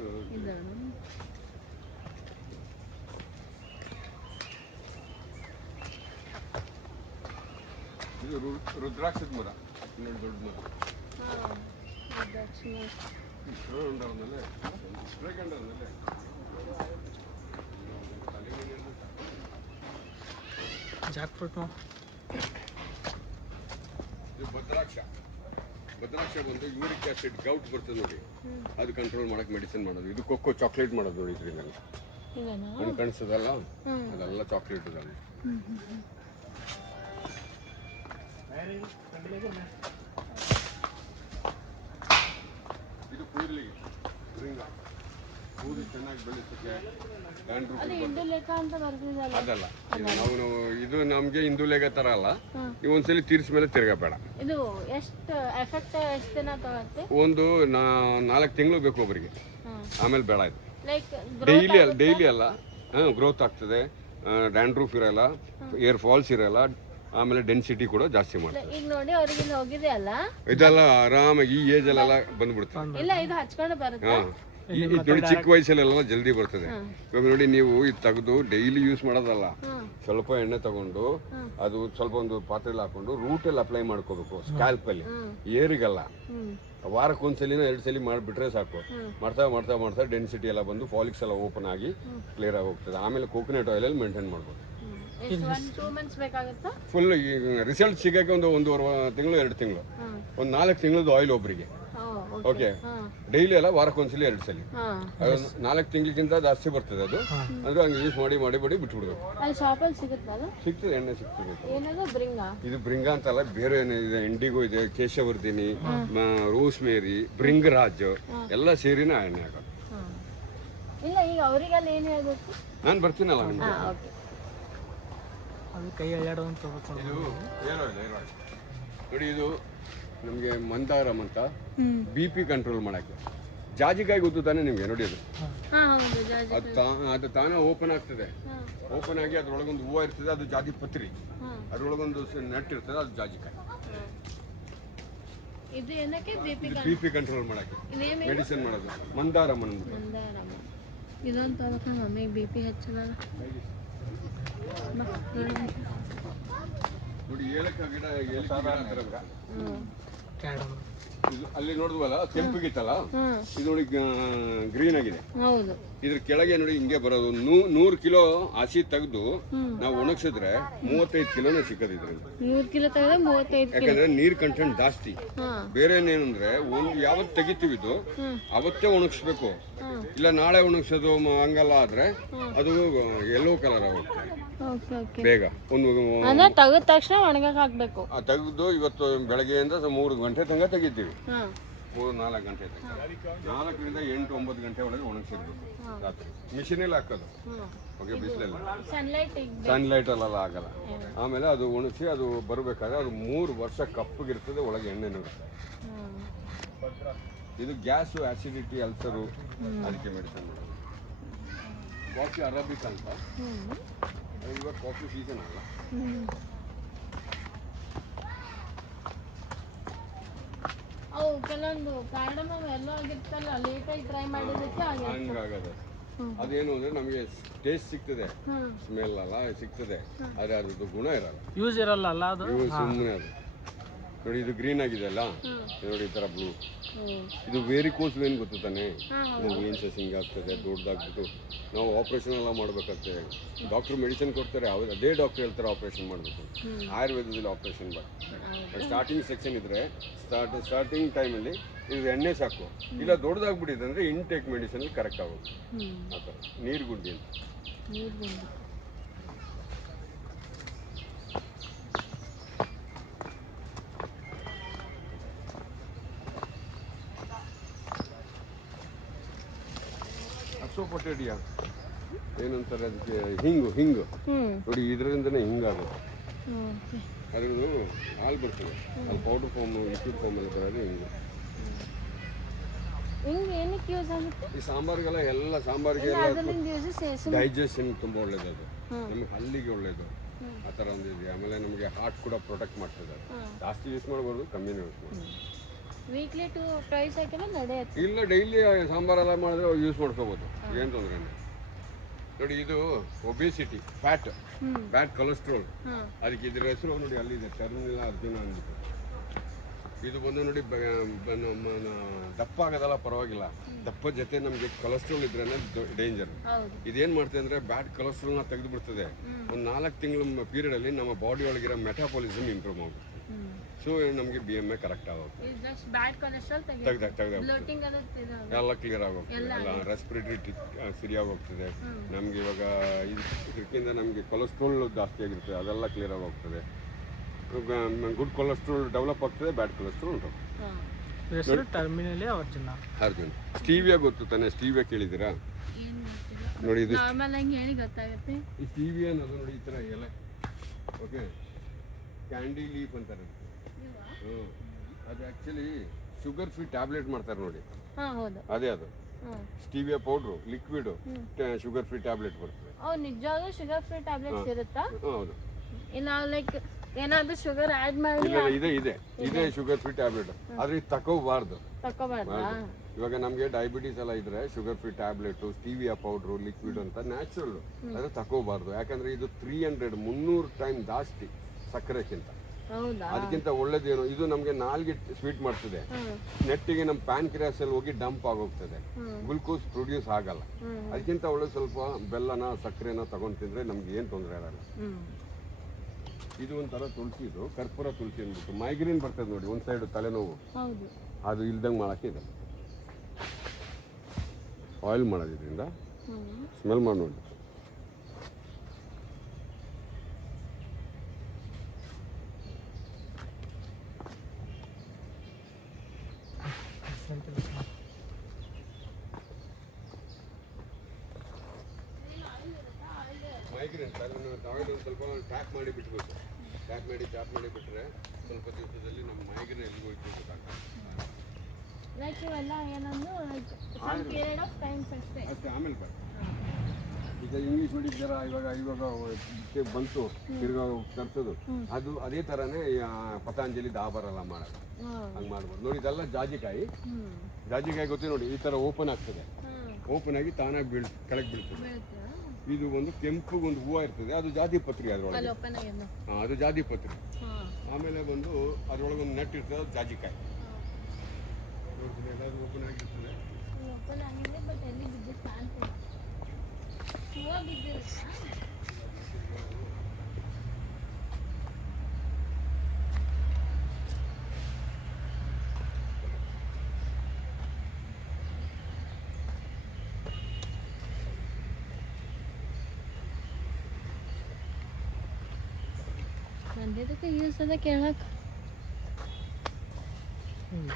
ಇದು ರುದ್ರಾಕ್ಷದ ಮರ ನೋಡಿ, ದೊಡ್ಡ ಮರ. Jackfruit. ಇದು ಭದ್ರಾಕ್ಷ. ಭದ್ರಾಕ್ಷ ಬಂದು ಯೂರಿಕ್ ಆಸಿಡ್, ಗೌಟ್ ಬರ್ತದೆ ನೋಡಿ, ಅದು ಕಂಟ್ರೋಲ್ ಮಾಡಕ್ಕೆ ಮೆಡಿಸಿನ್ ಮಾಡೋದು. ಇದು ಕೊಕ್ಕೋ ಚಾಕ್ಲೇಟ್ ಮಾಡೋದು ನೋಡಿ, ಇದರಿಂದ ಹಣ್ಣು ಕಾಣಿಸ್ತದಲ್ಲ ಅದೆಲ್ಲ ಚಾಕ್ಲೇಟ್ ಇದಲ್ಲ. ಇದು ಕೂದಲಿಗೆ ಬೃಂಗ, ಕೂದಲು ಚೆನ್ನಾಗಿ ಬೆಳೆಸಕ್ಕೆ. ಅದಲ್ಲ, ಇದು ನಮ್ಗೆ ಇಂದುಲೇಗ ತರ ಅಲ್ಲ. ನೀವು ಒಂದ್ಸಲಿ ತೀರ್ಸ ಮೇಲೆ ತಿರ್ಗಬೇಡ. ಇದು ಎಷ್ಟು ಎಫೆಕ್ಟ್ ಎಷ್ಟು ದಿನ ತಗೊಳುತ್ತೆ? ಒಂದು 4 ತಿಂಗಳು ಬೇಕು ಒಬ್ಬರಿಗೆ, ಆಮೇಲೆ ಬೇಡ. ಇದು ಲೈಕ್ ಡೈಲಿ ಅಲ್ಲ, ಗ್ರೋತ್ ಆಗ್ತದೆ, ಡ್ಯಾಂಡ್ರೂಫ್ ಇರಲ್ಲ, ಏರ್ ಫಾಲ್ಸ್ ಇರಲ್ಲ, ಆಮೇಲೆ ಡೆನ್ಸಿಟಿ ಕೂಡ ಜಾಸ್ತಿ ಮಾಡ್ತಾರೆ. ಈಗ ನೋಡಿ ಅವ್ರಿಗೆ ಇಲ್ಲಿ ಹೋಗಿದೆ ಅಲ್ಲ, ಇದೆಲ್ಲ ಆರಾಮಾಗಿ ಈ ಏಜ್ ಅಲ್ಲೆಲ್ಲ ಬಂದ್ಬಿಡ್ತಾರೆ. ಇಲ್ಲ ಇದು ಹಚ್ಕೊಂಡು ಬರುತ್ತೆ. ನೋಡಿ ಚಿಕ್ಕ ವಯಸ್ಸಲ್ಲೆಲ್ಲ ಜಲ್ದಿ ಬರ್ತದೆ. ಇವಾಗ ನೋಡಿ ನೀವು ಇದು ತೆಗೆದು ಡೈಲಿ ಯೂಸ್ ಮಾಡೋದಲ್ಲ, ಸ್ವಲ್ಪ ಎಣ್ಣೆ ತಗೊಂಡು ಅದು ಸ್ವಲ್ಪ ಒಂದು ಪಾತ್ರೆಯಲ್ಲಿ ಹಾಕೊಂಡು ರೂಟಲ್ಲಿ ಅಪ್ಲೈ ಮಾಡ್ಕೋಬೇಕು, ಸ್ಕ್ಯಾಲ್ಪಲ್ಲಿ. ಏರಿಗಲ್ಲ, ವಾರಕ್ಕೊಂದ್ಸಲಿನ 2 ಸಲ ಮಾಡಿಬಿಟ್ರೆ ಸಾಕು. ಮಾಡ್ತಾ ಮಾಡ್ತಾ ಮಾಡ್ತಾ ಡೆನ್ಸಿಟಿ ಎಲ್ಲ ಬಂದು ಫಾಲಿಕ್ಸ್ ಎಲ್ಲ ಓಪನ್ ಆಗಿ ಕ್ಲಿಯರ್ ಆಗಿ ಹೋಗ್ತದೆ. ಆಮೇಲೆ ಕೋಕೋನಟ್ ಆಯಿಲಲ್ಲಿ ಮೇಂಟೈನ್ ಮಾಡ್ಬೋದು. 1-2 months ಬೇಕಾಗುತ್ತಾ? ಫುಲ್ ರಿಸಲ್ಟ್ ಸಿಗೋಕ್ಕೆ ಒಂದು 1.5 ತಿಂಗಳು 2 ತಿಂಗಳು, ಒಂದು 4 ತಿಂಗಳದ್ದು ಆಯಿಲ್ ಒಬ್ಬರಿಗೆ. ಓಕೆ, ಡೈಲಿ ಅಲ್ಲ, ವಾರಕ್ಕೊಂದ್ಸಲಿ 2 ಸಲ. 4 ತಿಂಗಳಿಗಿಂತ ಜಾಸ್ತಿ ಬರ್ತದೆ ಅದು. ಅಂದ್ರೆ ಹಂಗೆ ಯೂಸ್ ಮಾಡಿ ಬಿಟ್ಬಿಡ್ಬೇಕು. ಸಿಗ್ತದೆ, ಎಣ್ಣೆ ಸಿಗ್ತದೆ. ಇದು ಬ್ರಿಂಗ ಅಂತಲ್ಲ, ಬೇರೆ ಏನಿದೆ, ಇಂಡಿಗೋ ಇದೆ, ಕೇಶವರ್ಧಿನಿ, ರೋಸ್ಮೇರಿ, ಬ್ರಿಂಗರಾಜ್ ಎಲ್ಲ ಸೇರಿನ ಎಣ್ಣೆ ಆಗೋದು. ನಾನು ಬರ್ತೀನಲ್ಲ ನಿಮ್ಗೆ. ಕೈ ಎಳ್ಳಾಡೋ ಅಂತ ಇದು ನೋಡಿ, ಇದು ನಮಗೆ ಮಂದಾರಂ ಅಂತ BP ಕಂಟ್ರೋಲ್ ಮಾಡಕ್ಕೆ. ಜಾಜಿಕಾಯಿ ಗೊತ್ತು ತಾನೇ ನಿಮಗೆ? ನೋಡಿ ಅದು ತಾನೇ ಓಪನ್ ಆಗ್ತದೆ. ಓಪನ್ ಆಗಿ ಅದ್ರೊಳಗೊಂದು ಹೂವು ಇರ್ತದೆ, ಅದು ಜಾಜಿ ಪತ್ರಿ. ಅದ್ರೊಳಗೊಂದು ನೆಟ್ ಇರ್ತದೆ, ಅದು ಜಾಜಿಕಾಯಿ. BP ಕಂಟ್ರೋಲ್ ಮಾಡಕ್ಕೆ ಮೆಡಿಸಿನ್ ಮಾಡೋದು. ಮಂದಾರಂ ಅಂದ್ಬಿಟ್ಟು. ನೋಡಿ ಏಲಕ್ಕ ಗಿಡ, ಅಲ್ಲಿ ನೋಡಿದ್ವಲ್ಲ ಕೆಂಪಗಿತ್ತಲ್ಲ, ಇದು ನೋಡಿ ಗ್ರೀನ್ ಆಗಿದೆ. ಇದ್ರ ಕೆಳಗೆ ನೋಡಿ ಹಿಂಗೆ ಬರೋದು. 100 ಕಿಲೋ ಹಸಿ ತೆಗೆದು ನಾವು ಒಣಗಿಸಿದ್ರೆ 35 ಕಿಲೋನೇ ಸಿಕ್ಕದ ಇದ್ರಲ್ಲಿ. ಯಾಕಂದ್ರೆ ನೀರ್ ಕಂಟೆಂಟ್ ಜಾಸ್ತಿ. ಬೇರೆ ಏನಂದ್ರೆ ಒಂದು ಯಾವತ್ತು ತೆಗಿತೀವಿ ಇದು ಅವತ್ತೇ ಒಣಗಿಸ್ಬೇಕು. ಇಲ್ಲ ನಾಳೆ ಒಣಗಿಸೋದು ಹಂಗೆಲ್ಲ ಆದ್ರೆ ಅದು ಯೆಲ್ಲೋ ಕಲರ್ ಆಗುತ್ತೆ. ಓಕೆ ಓಕೆ ಬೇಗ ಒಂದು ಅಂದ್ರೆ ತೆಗೆದ ತಕ್ಷಣ ಒಣಗಕ್ಕೆ ಹಾಕ್ಬೇಕು. ತೆಗೆದು ಇವತ್ತು ಬೆಳಗ್ಗೆಯಿಂದ 3 ಗಂಟೆ ತನಕ ತೆಗಿತೀವಿ. ಹಾಂ 3-4 ಗಂಟೆ ತನಕ 4ರಿಂದ 8-9 ಗಂಟೆ ಒಳಗೆ ಒಣಗಿಸಿರ್ಬೇಕು ರಾತ್ರಿ. ಮಿಷಿನಲ್ಲಿ ಹಾಕೋದು. ಓಕೆ, ಬಿಸಿಲಲ್ಲಿ ಸನ್ಲೈಟ್ ಅಲ್ಲೆಲ್ಲ ಆಗಲ್ಲ. ಆಮೇಲೆ ಅದು ಒಣಗಿಸಿ ಅದು ಬರಬೇಕಾದ್ರೆ ಅದು 3 ವರ್ಷ ಕಪ್ಪಗಿರ್ತದೆ, ಒಳಗೆ ಎಣ್ಣೆ ಇರುತ್ತೆ. ಇದು ಗ್ಯಾಸು, ಆಸಿಡಿಟಿ, ಅಲ್ಸರು ಅದಕ್ಕೆ ಮೆಡಿಸಿನ್ ಮಾಡೋದು. ಕಾಫಿ ಅರಬಿಕ್ ಅಂತ, ಇವಾಗ ಕಾಫಿ ಸೀಸನ್ ಅಲ್ಲ. ಅವು ಕೆಲವೊಂದು ಕಾರ್ಡಮಮ್ ಎಲ್ಲ ಆಗಿರ್ತಲ್ಲ, ಲೇಟಾಗಿ ಟ್ರೈ ಮಾಡಿದ್ದಕ್ಕೆ ಹಂಗಾಗದು. ಅದೇನು ಅಂದ್ರೆ ನಮಗೆ ಟೇಸ್ಟ್ ಸಿಗ್ತದೆ, ಸ್ಮೆಲ್ ಅಲ್ಲ ಸಿಗ್ತದೆ, ಆದರೆ ಅದ್ರದ್ದು ಗುಣ ಇರಲ್ಲ, ಯೂಸ್ ಇರಲ್ಲ ಅಲ್ಲ ಅದು. ಸುಮ್ಮನೆ ಅದು ನೋಡಿ. ಇದು ಗ್ರೀನ್ ಆಗಿದೆ ಅಲ್ಲ, ನೋಡಿ ಈ ಥರ ಬ್ಲೂ. ಇದು ವೇರಿಕೋಸ್ ವೇನ್ ಗೊತ್ತು ತಾನೆ, ವೇನ್ಸ್ ಹಿಂಗಾಗ್ತದೆ, ದೊಡ್ಡದಾಗ್ಬಿಟ್ಟು ನಾವು ಆಪ್ರೇಷನ್ ಎಲ್ಲ ಮಾಡಬೇಕಾಗ್ತದೆ. ಡಾಕ್ಟ್ರು ಮೆಡಿಸಿನ್ ಕೊಡ್ತಾರೆ, ಅದೇ ಡಾಕ್ಟ್ರ್ ಹೇಳ್ತಾರೆ ಆಪ್ರೇಷನ್ ಮಾಡಬೇಕು. ಆಯುರ್ವೇದದಲ್ಲಿ ಆಪ್ರೇಷನ್ ಸ್ಟಾರ್ಟಿಂಗ್ ಸೆಕ್ಷನ್ ಇದ್ರೆ ಸ್ಟಾರ್ಟಿಂಗ್ ಟೈಮಲ್ಲಿ ಇದು ಎಣ್ಣೆ ಸಾಕು. ಇಲ್ಲ ದೊಡ್ಡದಾಗ್ಬಿಟ್ಟಿದೆ ಅಂದರೆ ಇನ್ಟೇಕ್ ಮೆಡಿಸಿನ್ ಕರೆಕ್ಟ್ ಆಗೋದು. ಆ ಥರ ನೀರು ಗುಂಡಿ ಅಂತ. ಪೊಟೇಟಿಯಾ ಏನಂತಾರೆ ಅದಕ್ಕೆ, ಹಿಂಗು ನೋಡಿ, ಇದರಿಂದನೇ ಹಿಂಗಾಗೋದು. ಅದ್ರದ್ದು ಹಾಲು ಬರ್ತದೆ, ಅಲ್ಲಿ ಪೌಡರ್ ಫಾರ್ಮ್, ಲಿಕ್ವಿಡ್ ಫಾರ್ಮ್ ಅಲ್ಲಿ ಬರೋದು ಈ ಸಾಂಬಾರಿಗೆಲ್ಲ, ಎಲ್ಲ ಸಾಂಬಾರಿಗೆ ಡೈಜೆಷನ್ ತುಂಬ ಒಳ್ಳೇದು. ಅದು ನಮಗೆ ಹಲ್ಲಿಗೆ ಒಳ್ಳೇದು. ಆ ಥರ ಒಂದಿದೆ. ಆಮೇಲೆ ನಮಗೆ ಹಾರ್ಟ್ ಕೂಡ ಪ್ರೊಟೆಕ್ಟ್ ಮಾಡ್ತದೆ. ಜಾಸ್ತಿ ಯೂಸ್ ಮಾಡ್ಬೋದು, ಕಮ್ಮಿನೇ ಯೂಸ್ ಮಾಡ್ಬೋದು. ವೀಕ್ಲಿ 2 ಪ್ರೈಸ್ ಹಾಕಿದ್ರೆ ನಡೆಯುತ್ತೆ. ಇಲ್ಲ, ಡೈಲಿ ಸಾಂಬಾರೆಲ್ಲ ಮಾಡಿದ್ರೆ ಯೂಸ್ ಮಾಡ್ಕೋಬೋದು, ಏನು ತೊಂದರೆ ಇಲ್ಲ. ನೋಡಿ, ಇದು ಒಬೇಸಿಟಿ, ಬ್ಯಾಡ್ ಕೊಲೆಸ್ಟ್ರಾಲ್. ಅದಕ್ಕೆ ಇದ್ರ ಹೆಸರು ನೋಡಿ ಅಲ್ಲಿದೆ, ಟರ್ಮಿನಲ್ ಅರ್ಜುನ ಅಂದ್ಬಿಟ್ಟು. ಇದು ಬಂದು ನೋಡಿ, ದಪ್ಪ ಆಗೋದಲ್ಲ ಪರವಾಗಿಲ್ಲ, ದಪ್ಪ ಜೊತೆ ನಮಗೆ ಕೊಲೆಸ್ಟ್ರಾಲ್ ಇದ್ರೆ ಡೇಂಜರ್. ಇದೇನು ಮಾಡ್ತದೆ ಅಂದರೆ ಬ್ಯಾಡ್ ಕೊಲೆಸ್ಟ್ರಾಲ್ನ ತೆಗೆದು ಬಿಡ್ತದೆ. ಒಂದು 4 ತಿಂಗಳ ಪೀರಿಯಡಲ್ಲಿ ನಮ್ಮ ಬಾಡಿ ಒಳಗಿರೋ ಮೆಟಾಪಾಲಿಸಮ್ ಇಂಪ್ರೂವ್ ಆಗುತ್ತೆ. ಸೊ ನಮಗೆ BMI ಕರೆಕ್ಟ್ ಆಗುತ್ತೆ, ಎಲ್ಲ ಕ್ಲಿಯರ್ ಆಗೋಗ್ತದೆ, ಎಲ್ಲ ರೆಸ್ಪಿರೇಟರಿ ಸರಿಯಾಗಿ ಹೋಗ್ತದೆ. ನಮಗೆ ಇವಾಗ ಇದಕ್ಕಿಂತ ನಮಗೆ ಕೊಲೆಸ್ಟ್ರಾಲ್ ಜಾಸ್ತಿ ಆಗಿರ್ತದೆ, ಅದೆಲ್ಲ ಕ್ಲಿಯರ್ ಆಗಿ ಹೋಗ್ತದೆ. ಗುಡ್ ಕೊಲೆಸ್ಟ್ರಾಲ್ ಡೆವಲಪ್ ಆಗ್ತದೆ, ಬ್ಯಾಡ್ ಕೊಲೆಸ್ಟ್ರಾಲ್ ಉಂಟು. ಅರ್ಜುನ್. ಸ್ಟೀವಿಯಾ ಗೊತ್ತು ತಾನೆ? ಸ್ಟೀವಿಯಾ ಕೇಳಿದ್ದೀರಾ? ನೋಡಿ, ಇದು ಸ್ಟೀವಿಯಾ ಅನ್ನೋದು ನೋಡಿ ಈ ಥರ ಎಲೆ. ಓಕೆ, ಕ್ಯಾಂಡಿ ಲೀಫ್ ಅಂತಾರೆ. ಅದು ಆ್ಯಕ್ಚುಲಿ ಶುಗರ್ ಫ್ರೀ ಟ್ಯಾಬ್ಲೆಟ್ ಮಾಡ್ತಾರೆ ನೋಡಿ, ಅದೇ ಅದು stevia powder, liquid sugar free tablet ಬರ್ತದೆ. ನಿಜವಾಗ್ಲೂ ಶುಗರ್ ಫ್ರೀ ಟ್ಯಾಬ್ಲೆಟ್ಸ್ ಇರುತ್ತಾ? ಹೌದು. ಇಲ್ಲ ಲೈಕ್ ಏನಾದ್ರು ಶುಗರ್ ಆಡ್ ಮಾಡಿ? ಇದೆ ಶುಗರ್ ಫ್ರೀ ಟ್ಯಾಬ್ಲೆಟ್, ಆದ್ರೆ ಇದು ತಗೋಬಾರ್ದು. ಇವಾಗ ನಮಗೆ ಡಯಾಬಿಟೀಸ್ ಎಲ್ಲ ಇದ್ರೆ sugar free tablet, stevia powder, liquid ಅಂತ ನ್ಯಾಚುರಲ್, ಅದು ತಗೋಬಾರ್ದು. ಯಾಕಂದ್ರೆ ಇದು 300 ಟೈಮ್ ಜಾಸ್ತಿ ಸಕ್ಕರೆಕ್ಕಿಂತ. ಅದಕ್ಕಿಂತ ಒಳ್ಳೇದೇನು, ಇದು ನಮಗೆ ನಾಲ್ಗೆ ಸ್ವೀಟ್ ಮಾಡ್ತದೆ, ನೆಟ್ಟಿಗೆ ನಮ್ಮ ಪ್ಯಾನ್ಕ್ರಿಯಾಸ್ ಅಲ್ಲಿ ಹೋಗಿ ಡಂಪ್ ಆಗೋಗ್ತದೆ, ಗ್ಲುಕೋಸ್ ಪ್ರೊಡ್ಯೂಸ್ ಆಗಲ್ಲ. ಅದಕ್ಕಿಂತ ಒಳ್ಳೆ ಸ್ವಲ್ಪ ಬೆಲ್ಲನ, ಸಕ್ಕರೆನ ತಗೊಂಡ್ ತಿಂದ್ರೆ ನಮ್ಗೆ ಏನು ತೊಂದರೆ ಆಗಲ್ಲ. ಇದು ಒಂಥರ ತುಳಸಿ, ಇದು ಕರ್ಪೂರ ತುಳಸಿ ಅಂದ್ಬಿಟ್ಟು. ಮೈಗ್ರೇನ್ ಬರ್ತದೆ ನೋಡಿ, ಒಂದ್ ಸೈಡ್ ತಲೆನೋವು, ಅದು ಇಲ್ದಂಗೆ ಮಾಡಕ್ಕೆ ಇದೆ. ಆಯಿಲ್ ಮಾಡೋದ್ರಿಂದ ಸ್ಮೆಲ್ ಮಾಡಿ ನೋಡಿ. ಮೈಗ್ರೇನ್ ತಗೊಂಡು ಸ್ವಲ್ಪ ಟ್ಯಾಪ್ ಮಾಡಿ ಬಿಟ್ಬೇಕು. ಟ್ಯಾಪ್ ಮಾಡಿ ಬಿಟ್ರೆ ಸ್ವಲ್ಪ ದಿವಸದಲ್ಲಿ ನಮ್ಮ ಮೈಗ್ರೇನ್ ಎಲ್ಲಿ ಹೋಯ್ತು ಗೊತ್ತಾಗ್ತದೆ. ಅಷ್ಟೇ, ಆಮೇಲೆ ಈಗ ಇಂಗ್ಲೀಷ್ ಮೀಡಿಯಂ ಇವಾಗ ಬಂತು, ತಿರ್ಗಾ ತರಿಸೋದು, ಅದು ಅದೇ ಥರನೇ ಪತಾಂಜಲಿ ಡಾಬರ್ ಎಲ್ಲ ಮಾಡೋದು. ಹಂಗೆ ಮಾಡ್ಬೋದು ನೋಡಿ. ಇದೆಲ್ಲ ಜಾಜಿಕಾಯಿ ಗೊತ್ತಿ ನೋಡಿ, ಈ ಥರ ಓಪನ್ ಆಗ್ತದೆ, ಓಪನ್ ಆಗಿ ತಾನಾಗಿ ಕೆಳಗೆ ಬೀಳ್ತದೆ. ಇದು ಒಂದು ಕೆಂಪು ಒಂದು ಹೂವು ಇರ್ತದೆ, ಅದು ಜಾತಿ ಪತ್ರಿ. ಅದರೊಳಗೆ ಅದು ಜಾತಿ ಪತ್ರಿ. ಆಮೇಲೆ ಬಂದು ಅದರೊಳಗೆ ಒಂದು ನೆಟ್ ಇರ್ತದೆ, ಅದು ಜಾಜಿಕಾಯಿ. ಅದು ಓಪನ್ ಆಗಿರ್ತದೆ. ಇದಕ್ಕೆ ಯೂಸ್ ಅದ ಕೇಳಕ್ಕೆ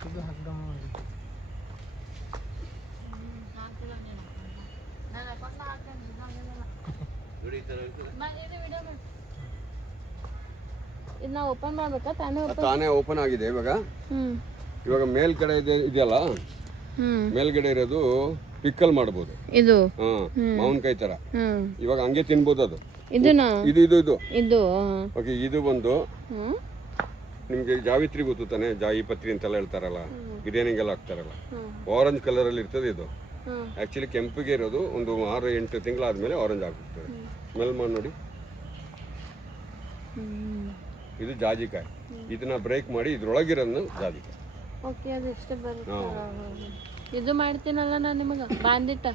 ಇದು ಹಾಕ್ದಮ್ಮ ಇದನ್ನ ಓಪನ್ ಮಾಡ್ಬೇಕಾ ತಾನೇ ತಾನೇ ಓಪನ್ ಆಗಿದೆ ಇವಾಗ. ಹ್ಮ್ ಇವಾಗ ಮೇಲ್ಗಡೆ ಇದೆಯಲ್ಲ, ಹ್ಮ್ ಮೇಲ್ಗಡೆ ಇರೋದು ಪಿಕ್ಕಲ್ ಮಾಡ್ಬೋದು. ಇದು ಮಾವಿನಕಾಯಿ ತರ ಹ್ಮ್ ಇವಾಗ ಹಂಗೆ ತಿನ್ಬೋದು. ಅದು ಇದನ್ನ ಇದು ಇದು ಇದು ಇದು ಓಕೆ. ಇದು ಬಂದು ಹ್ಮ್ ನಿಮ್ಗೆ ಜಾವಿತ್ರಿ ಗೊತ್ತು ತಾನೆ, ಜಾಯಿ ಪತ್ರಿ ಅಂತೆಲ್ಲ ಹೇಳ್ತಾರಲ್ಲ, ಬಿರಿಯಾನಿಗೆಲ್ಲ ಹಾಕ್ತಾರಲ್ಲ, ಆರೆಂಜ್ ಕಲರ್ ಅಲ್ಲಿ ಇರ್ತದೆ ಇದು. ಹ್ಮ್ ಆಕ್ಚುಲಿ ಕೆಂಪಿಗೆ ಇರೋದು ಒಂದು 6-8 ತಿಂಗಳಾದ್ಮೇಲೆ ಆರೆಂಜ್ ಆಗ್ಬಿಡ್ತದೆ. ಸ್ಮೆಲ್ ಮಾಡಿ ನೋಡಿ, ಹ್ಮ್ ಇದು ಜಾಜಿಕಾಯಿ. ಇದನ್ನ ಬ್ರೇಕ್ ಮಾಡಿ ಇದ್ರೊಳಗಿರೋದನ್ನ ಜಾಜಿಕಾಯಿ. ಓಕೆ ಅದು ಎಷ್ಟು ಬರುತ್ತೆ. ಇದು ಮಾಡ್ತೀನಲ್ಲ ನಾನು ನಿಮಗೆ ಬಾಂದಿಟ್ಟ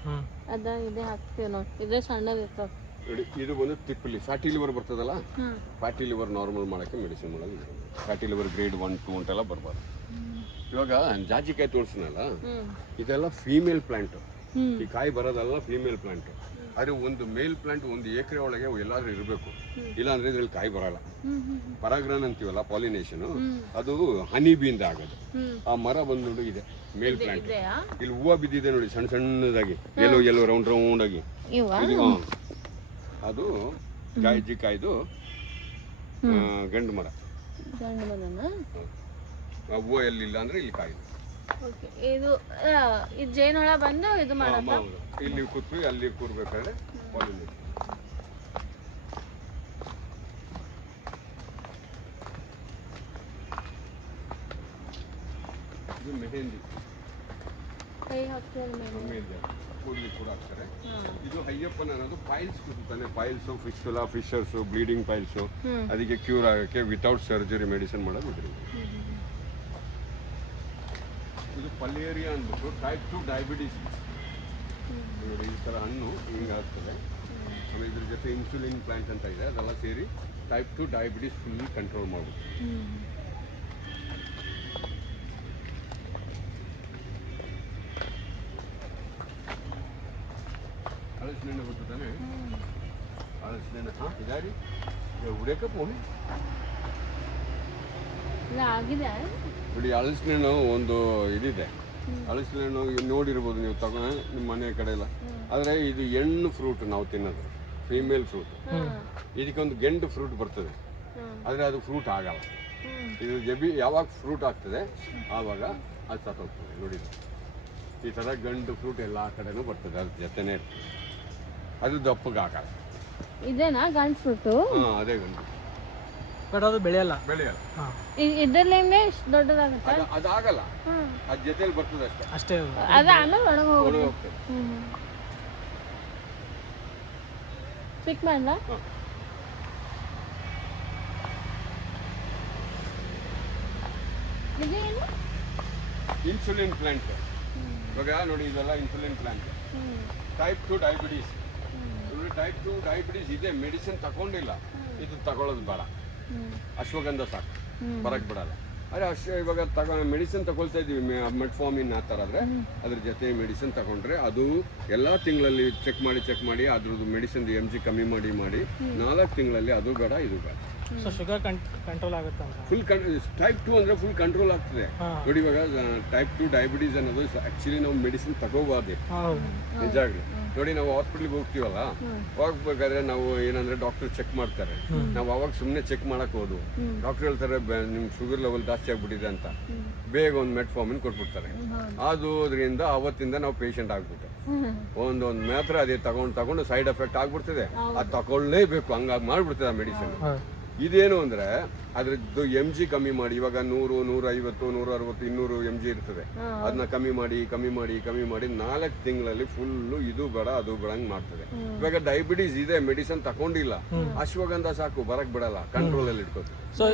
ಅದ ಇದೇ ಹಾಕ್ತೀವಿ ನೋಡಿ, ಇದೇ ಸಣ್ಣದಿರ್ತಾವ ನೋಡಿ. ಇದು ಬಂದು ತಿಪ್ಪಲಿ ಫ್ಯಾಟಿ ಲಿವರ್ ಬರ್ತದಲ್ಲ, ಹ್ಮ್ ಫ್ಯಾಟಿ ಲಿವರ್ ನಾರ್ಮಲ್ ಮಾಡೋಕ್ಕೆ ಮೆಡಿಸಿನ್ ಮಾಡೋದು. ಫ್ಯಾಟಿ ಲಿವರ್ ಗ್ರೇಡ್ 1, 2 ಅಂತೆಲ್ಲ ಬರಬಾರ್ದು. ಇವಾಗ ಜಾಜಿಕಾಯಿ ತೋರಿಸಿನಲ್ಲ, ಇದೆಲ್ಲ ಫೀಮೇಲ್ ಪ್ಲಾಂಟ್. ಈ ಕಾಯಿ ಬರೋದಲ್ಲ ಫೀಮೇಲ್ ಪ್ಲಾಂಟ್. ಆದರೆ ಒಂದು ಮೇಲ್ ಪ್ಲಾಂಟ್ ಒಂದು ಎಕರೆ ಒಳಗೆ ಎಲ್ಲಾದ್ರೂ ಇರಬೇಕು, ಇಲ್ಲಾಂದ್ರೆ ಇದ್ರಲ್ಲಿ ಕಾಯಿ ಬರಲ್ಲ. ಪರಾಗ್ರನ್ ಅಂತೀವಲ್ಲ, ಪಾಲಿನೇಷನ್, ಅದು ಹನಿ ಬೀಯಿಂದ ಆಗೋದು. ಆ ಮರ ಬಂದು ಇದೆ ಮೇಲ್ ಪ್ಲಾಂಟ್. ಇಲ್ಲಿ ಹೂವು ಬಿದ್ದಿದೆ ನೋಡಿ, ಸಣ್ಣ ಸಣ್ಣದಾಗಿ, ಎಲ್ಲೋ ರೌಂಡ್ ರೌಂಡ್ ಆಗಿ. ಇದು ಅದು ಜಾಜಿಕಾಯ್ದು ಗಂಡು ಮರ. ಗಂಡು ಮರನಾ? ಆ ಹೂವು ಎಲ್ಲಿಲ್ಲ ಅಂದ್ರೆ ಇಲ್ಲಿ ಕಾಯಿ. ಓಕೆ. ಇದು ಜೇನೊಳ ಬಂದು ಇದು ಮಾಡಕ್ಕ ಇಲ್ಲಿ ಕೂತ್ವಿ, ಅಲ್ಲಿ ಕೂರ್ಬೇಕಾದ್ರೆ ಪಾಲಿನೇಷನ್. ಇದು ಮೆಹಂದಿ, ಕೈ ಹಾಕ್ತೀವಲ್ಲ ಮೇಲೆ. ಮೆಹಂದಿ ಕೂದಲಿಗೆ ಕೂಡ ಹಾಕ್ತಾರೆ. ಇದು ಹಯ್ಯಪ್ಪನ ಅನ್ನೋದು ಪೈಲ್ಸ್ ಕೂತಾನೆ, piles, fistula, fissures, bleeding piles, ಅದಕ್ಕೆ ಕ್ಯೂರ್ ಆಗೋಕ್ಕೆ ವಿತೌಟ್ ಸರ್ಜರಿ ಮೆಡಿಸಿನ್ ಮಾಡೋದು ಇದರಿಂದ. ಇದು ಪಲ್ಲೇರಿಯಾ ಅಂದ್ಬಿಟ್ಟು ಟೈಪ್ 2 ಡಯಾಬಿಟೀಸ್ ನೋಡಿ. ಈ ಥರ ಹಣ್ಣು ಹಿಂಗೆ ಆಗ್ತದೆ. ಆಮೇಲೆ ಇದ್ರ ಜೊತೆ ಇನ್ಸುಲಿನ್ ಪ್ಲಾಂಟ್ ಅಂತ ಇದೆ, ಅದೆಲ್ಲ ಸೇರಿ ಟೈಪ್ 2 ಡಯಾಬಿಟೀಸ್ ಫುಲ್ ಕಂಟ್ರೋಲ್ ಮಾಡೋದು. ಹಳಸಿನ ಗೊತ್ತಾನೆ, ಹಳಸಿನ ಇದಾರಿ ಉಡೇಕ ಪೋಣಿ ಇಲ್ಲ ಆಗಿದೆ ನೋಡಿ. ಹಳಸಿನ ಒಂದು ಇದಿದೆ, ಹಳಸಿನ ನೋಡಿರ್ಬೋದು ನೀವು ತಗೊಂಡು ನಿಮ್ಮ ಮನೆ ಕಡೆ ಎಲ್ಲ. ಆದರೆ ಇದು ಹೆಣ್ಣು ಫ್ರೂಟ್ ನಾವು ತಿನ್ನೋದು, ಫೀಮೇಲ್ ಫ್ರೂಟ್. ಇದಕ್ಕೊಂದು ಗೆಂಡು ಫ್ರೂಟ್ ಬರ್ತದೆ, ಆದರೆ ಅದು ಫ್ರೂಟ್ ಆಗಲ್ಲ. ಇದು ಯಾವಾಗ ಫ್ರೂಟ್ ಆಗ್ತದೆ ಆವಾಗ ಅದು ಸತ್ತೋಗ್ತದೆ. ನೋಡಿ, ಈ ಥರ ಗಂಡು ಫ್ರೂಟ್ ಎಲ್ಲ ಕಡೆನೂ ಬರ್ತದೆ, ಅದ್ರ ಜೊತೆನೇ ಇರ್ತದೆ. ಅದು ದಪ್ಪಗೆ ಆಗಲ್ಲ. ಇದೇನಾ ಗಂಡು ಫ್ರೂಟು? ಅದೇ ಗಂಡು. ಬಟ್ ಅದು ಬೆಳೆಯಲ್ಲ. ಇದರಲ್ಲಿಂದೇ ಇಷ್ಟು ದೊಡ್ಡದಾಗುತ್ತೆ. ಅದಾಗಲ್ಲ, ಅದ್ ಜೊತೆಲಿ ಬರ್ತದೆ ಅಷ್ಟೇ. ಅದು ಆಮೇಲೆ ಒಣಗಿ ಹೋಗ್ತದೆ. ಪಿಕ್ ಮಾಡಲ್ಲ. ಇದೇನು? Insulin plant. ಇವಾಗ ನೋಡಿ, ಇದೆಲ್ಲ insulin plant. Type 2 diabetes. Type 2 diabetes ಇದೆ, ಮೆಡಿಸಿನ್ ತಗೊಂಡಿಲ್ಲ, ಇದು ತಗೊಳ್ಳೋದು ಬೇಡ. ಅಶ್ವಗಂಧ ಸಾಕು, ಬರಕ್ ಬಿಡಲ್ಲ. ಅದೇ ಇವಾಗ ಮೆಡಿಸಿನ್ ತಗೊಳ್ತಾ ಇದೀವಿ, ಮೆಟ್ಫಾರ್ಮಿನ್ ಆ ಥರ. ಆದರೆ ಅದ್ರ ಜೊತೆ ಮೆಡಿಸಿನ್ ತಗೊಂಡ್ರೆ ಅದು ಎಲ್ಲ ತಿಂಗಳಲ್ಲಿ ಚೆಕ್ ಮಾಡಿ ಅದ್ರದ್ದು ಮೆಡಿಸಿನ್ MG ಕಮ್ಮಿ ಮಾಡಿ 4 ತಿಂಗಳಲ್ಲಿ ಅದು ಬೇಡ ಇದು ಬೇಡ. ಸೊ ಶುಗರ್ ಕಂಟ್ರೋಲ್ ಆಗುತ್ತೆ ಅಂತ. ಫುಲ್ ಟೈಪ್ 2 ಅಂದರೆ ಫುಲ್ ಕಂಟ್ರೋಲ್ ಆಗ್ತದೆ. ನೋಡಿ, ಇವಾಗ ಟೈಪ್ 2 ಡಯಾಬಿಟೀಸ್ ಅನ್ನೋದು ಆ್ಯಕ್ಚುಲಿ ನಾವು ಮೆಡಿಸಿನ್ ತಗೋಬಾರ್ದು ನಿಜಾಗ್ಲಿ. ನೋಡಿ, ನಾವು ಹಾಸ್ಪಿಟ್ಲಿಗೆ ಹೋಗ್ತೀವಲ್ಲ, ಹೋಗ್ಬೇಕಾದ್ರೆ ನಾವು ಏನಂದ್ರೆ ಡಾಕ್ಟರ್ ಚೆಕ್ ಮಾಡ್ತಾರೆ. ನಾವು ಅವಾಗ ಸುಮ್ಮನೆ ಚೆಕ್ ಮಾಡಕ್ ಹೋದ್ವು, ಡಾಕ್ಟರ್ ಹೇಳ್ತಾರೆ ನಿಮ್ಮ ಶುಗರ್ ಲೆವೆಲ್ ಜಾಸ್ತಿ ಆಗ್ಬಿಟ್ಟಿದೆ ಅಂತ, ಬೇಗ ಒಂದು ಮೆಟ್ಫಾರ್ಮಿನ್ ಕೊಟ್ಬಿಡ್ತಾರೆ. ಅದರಿಂದ ಅವತ್ತಿಂದ ನಾವು ಪೇಷಂಟ್ ಆಗ್ಬಿಟ್ಟು ಒಂದೊಂದು ಮಾತ್ರ ಅದೇ ತಗೊಂಡು ಸೈಡ್ ಎಫೆಕ್ಟ್ ಆಗ್ಬಿಡ್ತದೆ. ಅದು ತಗೊಳ್ಳೇಬೇಕು, ಹಂಗಾಗಿ ಮಾಡ್ಬಿಡ್ತದೆ ಆ ಮೆಡಿಸಿನ್. ಇದೇನು ಅಂದರೆ ಅದ್ರದ್ದು MG ಕಮ್ಮಿ ಮಾಡಿ, ಇವಾಗ 100, 150, 160, 200 MG ಇರ್ತದೆ. ಅದನ್ನ ಕಮ್ಮಿ ಮಾಡಿ 4 ತಿಂಗಳಲ್ಲಿ ಫುಲ್ಲು ಇದು ಬೇಡ ಅದು ಬೇಡಂಗ್ ಮಾಡ್ತದೆ. ಇವಾಗ ಡಯಾಬಿಟೀಸ್ ಇದೆ, ಮೆಡಿಸಿನ್ ತಗೊಂಡಿಲ್ಲ, ಅಶ್ವಗಂಧ ಸಾಕು, ಬರಕ್ ಬಿಡಲ್ಲ, ಕಂಟ್ರೋಲ್ ಅಲ್ಲಿ ಇಟ್ಕೋತೀವಿ. ಸೊ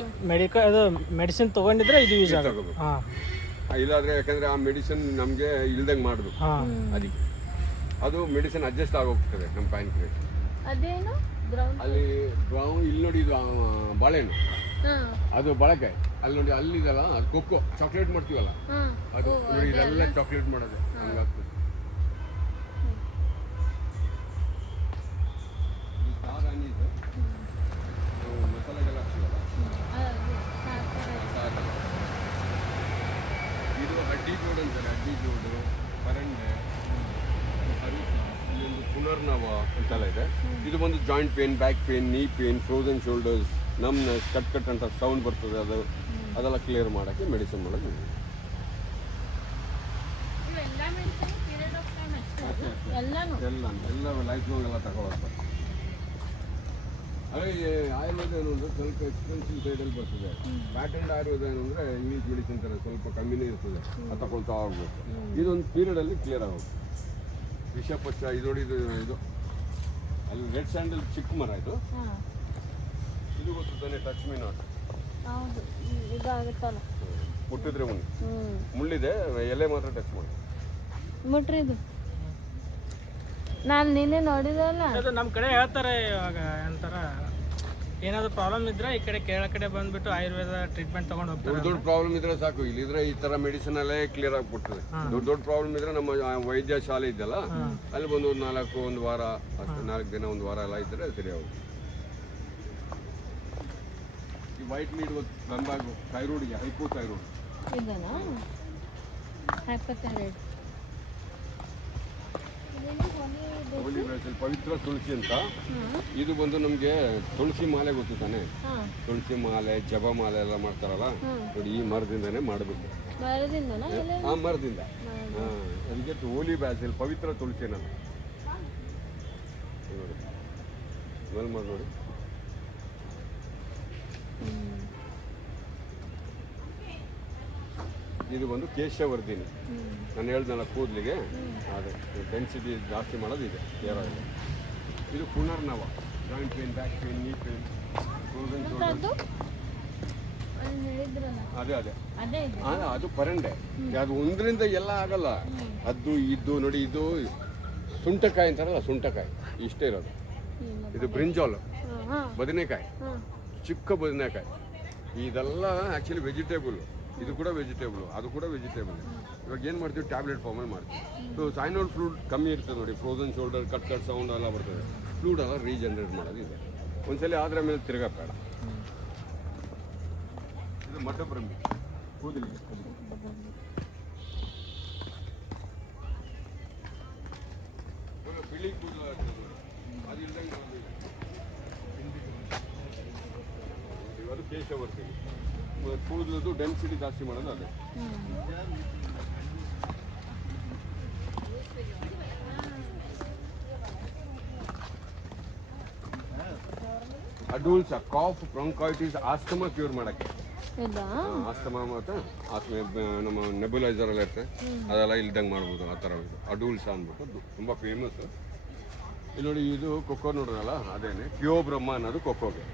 ಮೆಡಿಸಿನ್ ತಗೊಂಡಿದ್ರೆ ಇದು ಯೂಸ್ ತಗೋಬೇಕು. ಇಲ್ಲಾಂದ್ರೆ ಯಾಕಂದ್ರೆ ಆ ಮೆಡಿಸಿನ್ ನಮ್ಗೆ ಇಲ್ದಂಗೆ ಮಾಡಬೇಕು, ಅದಕ್ಕೆ ಅದು ಮೆಡಿಸಿನ್ ಅಡ್ಜಸ್ಟ್ ಆಗೋಗ್ತದೆ ನಮ್ಮ ಪ್ಯಾನ್ಕ್ರಿಯಾಸ್. ಅದೇನು ಅಲ್ಲಿ ಇಲ್ಲಿ ನೋಡಿ, ಇದು ಬಾಳೆಹಣ್ಣು, ಅದು ಬಾಳೆಕಾಯಿ. ಅಲ್ಲಿ ನೋಡಿ, ಅಲ್ಲಿದಲ್ಲ ಅದು ಕೊಕ್ಕೋ, ಚಾಕ್ಲೇಟ್ ಮಾಡ್ತೀವಲ್ಲ ಅದು ನೋಡಿ, ಇದೆಲ್ಲ ಚಾಕ್ಲೇಟ್ ಮಾಡೋದು ಹಂಗಾಗ್ತದೆ. ಮಸಾಲೆಗೆಲ್ಲ ಹಾಕ್ತೀವಲ್ಲ ಅದು ಸಾಕಾರೆ. ಸಾಕಲ್ಲ. ಇದು ಅಡ್ಡಿ ಜೋಡು ಅಂತಾರೆ, ಅಡ್ಡಿ ಜೋಡು, ಪರಂಡೆ, ಅರಿಕ, ಇಲ್ಲೊಂದು ಪುನರ್ನವ ಅಂತೆಲ್ಲ ಇದೆ. ಇದು ಬಂದು joint pain, back pain, knee pain, frozen shoulders, numbness, cut ಅಂತ ಸೌಂಡ್ ಬರ್ತದೆ, ಅದೆಲ್ಲ ಕ್ಲಿಯರ್ ಮಾಡೋಕ್ಕೆ ಮೆಡಿಸಿನ್ ಮಾಡೋದು. ಇವೆಲ್ಲ ಮೆಡಿಸಿನ್ ಪೀರಿಯಡ್ ಆಫ್ ಟೈಮ್ ಅಷ್ಟೇ ಎಲ್ಲಾನು. ಎಲ್ಲ ಲೈಫ್ ಲಾಂಗ್ ಎಲ್ಲ ತಗೋಬಾರ್ದು. ಅದೇ ಆಯುರ್ವೇದ ಏನು ಅಂದರೆ ಸ್ವಲ್ಪ ಎಕ್ಸ್ಪೆನ್ಸಿವ್ ಸೈಡಲ್ಲಿ ಬರ್ತದೆ. ಪ್ಯಾಟರ್ನ್ ಆಯುರ್ವೇದ ಏನು ಅಂದರೆ ಇಂಗ್ಲೀಷ್ ಮೆಡಿಸಿನ್ ಥರ ಸ್ವಲ್ಪ ಕಮ್ಮಿನೇ ಇರ್ತದೆ, ಅದು ತಗೊಳ್ತಾ ಹೋಗ್ಬೇಕು. ಇದೊಂದು ಪೀರಿಯಡಲ್ಲಿ ಕ್ಲಿಯರ್ ಆಗೋದು. ವಿಷಪಚ್ಚ ಇದು ನೋಡಿ, ಇದು ಅಲ್ಲಿ ರೆಡ್ ಸ್ಯಾಂಡಲ್ ಚಿಕ್ಕ ಮರ ಇದು. ಹಾಂ ಇದು ಗೊತ್ತಾನೆ, ಟಚ್ ಮೀ ನಾಟ್. ಹೌದು, ಇದು ಆಗುತ್ತಲ್ಲ. ಮುಟ್ಟಿದ್ರೆ ಮುಳ್ಳಿದೆ, ಎಲೆ ಮಾತ್ರ ಟಚ್ ಮಾಡಿ. ಮುಟ್ರಿ ಇದು ನಾನು ನಿನ್ನೆ ನೋಡಿದಲ್ಲ. ಅದು ನಮ್ಮ ಕಡೆ ಹೇಳ್ತಾರೆ ಇವಾಗ ಅಂತಾರ, ಏನಾದ್ರು ಪ್ರಾಬ್ಲಮ್ ಇದ್ರೆ ಈ ಕಡೆ ಕೇರಳ ಕಡೆ ಬಂದ್ಬಿಟ್ಟು ಆಯುರ್ವೇದ ಟ್ರೀಟ್ಮೆಂಟ್ ತಗೊಂಡು ಹೋಗ್ತಾರೆ. ದೊಡ್ಡ ಪ್ರಾಬ್ಲಮ್ ಇದ್ರೆ ಸಾಕು, ಇಲ್ಲಿದ್ರೆ ಈ ತರ ಮೆಡಿಸಿನ್ ಅಲ್ಲೇ ಕ್ಲಿಯರ್ ಆಗಿಬಿಡ್ತದೆ. ದೊಡ್ಡ ಪ್ರಾಬ್ಲಮ್ ಇದ್ರೆ ನಮ್ಮ ವೈದ್ಯ ಶಾಲೆ ಇದೆಯಲ್ಲ, ಅಲ್ಲಿ ಬಂದು ಒಂದು ವಾರ ಅಷ್ಟು, 4 ದಿನ, 1 ವಾರ ಎಲ್ಲ ಇದ್ರೆ ಸರಿ ಆಗುತ್ತೆ. ಈ ವೈಟ್ ಲೀಡ್ ಬಂದಾಗ ಥೈರಾಯ್ಡ್ಗೆ, ಹೈಪೋ ಥೈರಾಯ್ಡ್ ಇದನ್ನ ಹೈಪೋಥೈರಾಯ್ಡ್. ಹೋಲಿ ಬ್ಯಾಸಲ್, ಪವಿತ್ರ ತುಳಸಿ ಅಂತ. ಇದು ಬಂದು ನಮಗೆ ತುಳಸಿ ಮಾಲೆ ಗೊತ್ತು ತಾನೆ, ತುಳಸಿ ಮಾಲೆ, ಜಪ ಮಾಲೆ ಎಲ್ಲ ಮಾಡ್ತಾರಲ್ಲ, ನೋಡಿ ಈ ಮರದಿಂದನೇ ಮಾಡಬೇಕು. ಮರದಿಂದನಾ? ಆ ಮರದಿಂದ. ಅದಕ್ಕೆ ಹೋಲಿ ಬ್ಯಾಸಲ್, ಪವಿತ್ರ ತುಳಸಿ ಅನ್ನೋದು. ನೋಡಿ ಸ್ಮೆಲ್ ಮಾಡಿ ನೋಡಿ. ಇದು ಬಂದು ಕೇಶವರ್ಧಿನಿ. ನಾನು ಹೇಳ್ದಲ್ಲ ಕೂದಲಿಗೆ, ಅದೇ ಡೆನ್ಸಿಟಿ ಜಾಸ್ತಿ ಮಾಡೋದು ಇದೆ ಹೇರ್ ಆಯಿಲ್. ಇದು punarnava, joint pain, back pain, knee pain, frozen shoulder. ಅದೇ ಅದು ಪರಂಡೆ. ಅದು ಒಂದರಿಂದ ಎಲ್ಲ ಆಗಲ್ಲ. ಅದು ಇದು ನೋಡಿ, ಇದು ಸುಂಟಕಾಯಿ ಅಂತಾರಲ್ಲ, ಸುಂಟಕಾಯಿ ಇಷ್ಟೇ ಇರೋದು. ಇದು ಬ್ರಿಂಜಾಲ್, ಬದನೆಕಾಯಿ, ಚಿಕ್ಕ ಬದನೆಕಾಯಿ. ಇದೆಲ್ಲ ಆ್ಯಕ್ಚುಲಿ ವೆಜಿಟೇಬಲ್. ಇದು ಕೂಡ ವೆಜಿಟೇಬಲ್, ಅದು ಕೂಡ ವೆಜಿಟೇಬಲ್. ಇವಾಗ ಏನು ಮಾಡ್ತೀವಿ, ಟ್ಯಾಬ್ಲೆಟ್ ಫಾರ್ಮಲ್ಲಿ ಮಾಡ್ತೀವಿ. ಸೊ ಸೈನೋಲ್ ಫ್ಲೂಡ್ ಕಮ್ಮಿ ಇರ್ತದೆ ನೋಡಿ, ಫ್ರೋಸನ್ ಶೋಲ್ಡರ್, ಕಟ್ ಸೌಂಡ್ ಎಲ್ಲ ಬರ್ತದೆ. ಫ್ಲೂಡ್ ಎಲ್ಲ ರೀಜನರೇಟ್ ಮಾಡೋದು ಇದೆ. ಒಂದ್ಸಲ ಆದ್ರೆ ಮೇಲೆ ತಿರ್ಗಾ ಬೇಡ. ಇದು ಮಠಬ್ರಹ್ಮಿ, ಕೂದಲಿಗೆ ಬಿಳಿ ಕೂದಲು ಅದು ಇಲ್ದಂಗೆ ಅದು ಕೇಶವರ್ತಿನಿ. ಕೂದಲದು ಡೆನ್ಸಿಟಿ ಜಾಸ್ತಿ ಮಾಡೋದು ಅದೇ. ಅಡೂಲ್ಸ, ಕಾಫ್, ಬ್ರಾಂಕೈಟಿಸ್, ಆಸ್ತಮಾ ಕ್ಯೂರ್ ಮಾಡೋಕ್ಕೆ. ಆಸ್ತಮಾ ಮತ್ತು ನಮ್ಮ ನೆಬುಲೈಸರ್ ಎಲ್ಲ ಇರ್ತದೆ, ಅದೆಲ್ಲ ಇಲ್ದಂಗೆ ಮಾಡ್ಬೋದು. ಆ ಥರ ಇದು ಅಡೂಲ್ಸ ಅಂದ್ಬಿಟ್ಟು ತುಂಬ ಫೇಮಸ್. ಇಲ್ಲಿ ನೋಡಿ, ಇದು ಕೊಕ್ಕೋ ನೋಡ್ರಲ್ಲ, ಅದೇನೆ ಕಿಯೋಬ್ರಹ್ಮ ಅನ್ನೋದು ಕೊಕ್ಕೋಗೆ,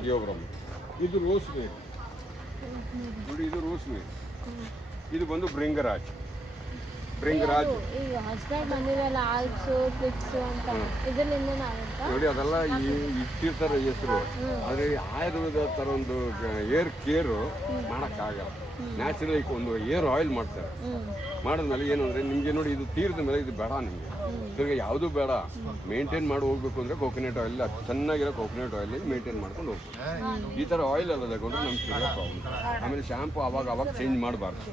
ಕಿಯೋಬ್ರಹ್ಮ. ಇದು ರೋಸ್ ಮೇರಿ ನೋಡಿ, ಇದು ರೋಸ್ ಮೇರಿ. ಇದು ಬಂದು ಭೃಂಗರಾಜ್. ಈಗ ಹೊಸದಾಗಿ ಬಂದಿರಲ್ಲ ಆಲ್ಸು ಪಿಕ್ಸ್ ಅಂತ, ಇದರಿಂದ ನೋಡಿ ಅದೆಲ್ಲ ಇಟ್ಟಿರ್ತಾರೆ ಹೆಸರು. ಆದರೆ ಆಯುರ್ವೇದ ಥರ ಒಂದು ಏರ್ ಕೇರು ಮಾಡೋಕ್ಕಾಗಲ್ಲ. ನ್ಯಾಚುರಲ್ ಒಂದು ಏರ್ ಆಯಿಲ್ ಮಾಡ್ತಾರೆ. ಮಾಡಿದ್ಮೇಲೆ ಏನು ಅಂದರೆ ನಿಮಗೆ ನೋಡಿ, ಇದು ತೀರಿದ ಮೇಲೆ ಇದು ಬೇಡ ನಿಮಗೆ, ತಿರ್ಗಿ ಯಾವುದೂ ಬೇಡ. ಮೇಂಟೈನ್ ಮಾಡಿ ಹೋಗ್ಬೇಕು ಅಂದರೆ ಕೋಕೋನಟ್ ಆಯಿಲ್, ಚೆನ್ನಾಗಿರೋ ಕೋಕೋನಟ್ ಆಯಿಲ್ ಮೇಂಟೈನ್ ಮಾಡ್ಕೊಂಡು ಹೋಗ್ಬೇಕು. ಈ ಥರ ಆಯಿಲ್ ಎಲ್ಲ ತಗೊಂಡ್ರೆ ನಮ್ಗೆ ತಿರ್ಗೋ ಪ್ರಾಬ್ಲಮ್. ಆಮೇಲೆ ಶಾಂಪು ಅವಾಗ ಚೇಂಜ್ ಮಾಡಬಾರ್ದು.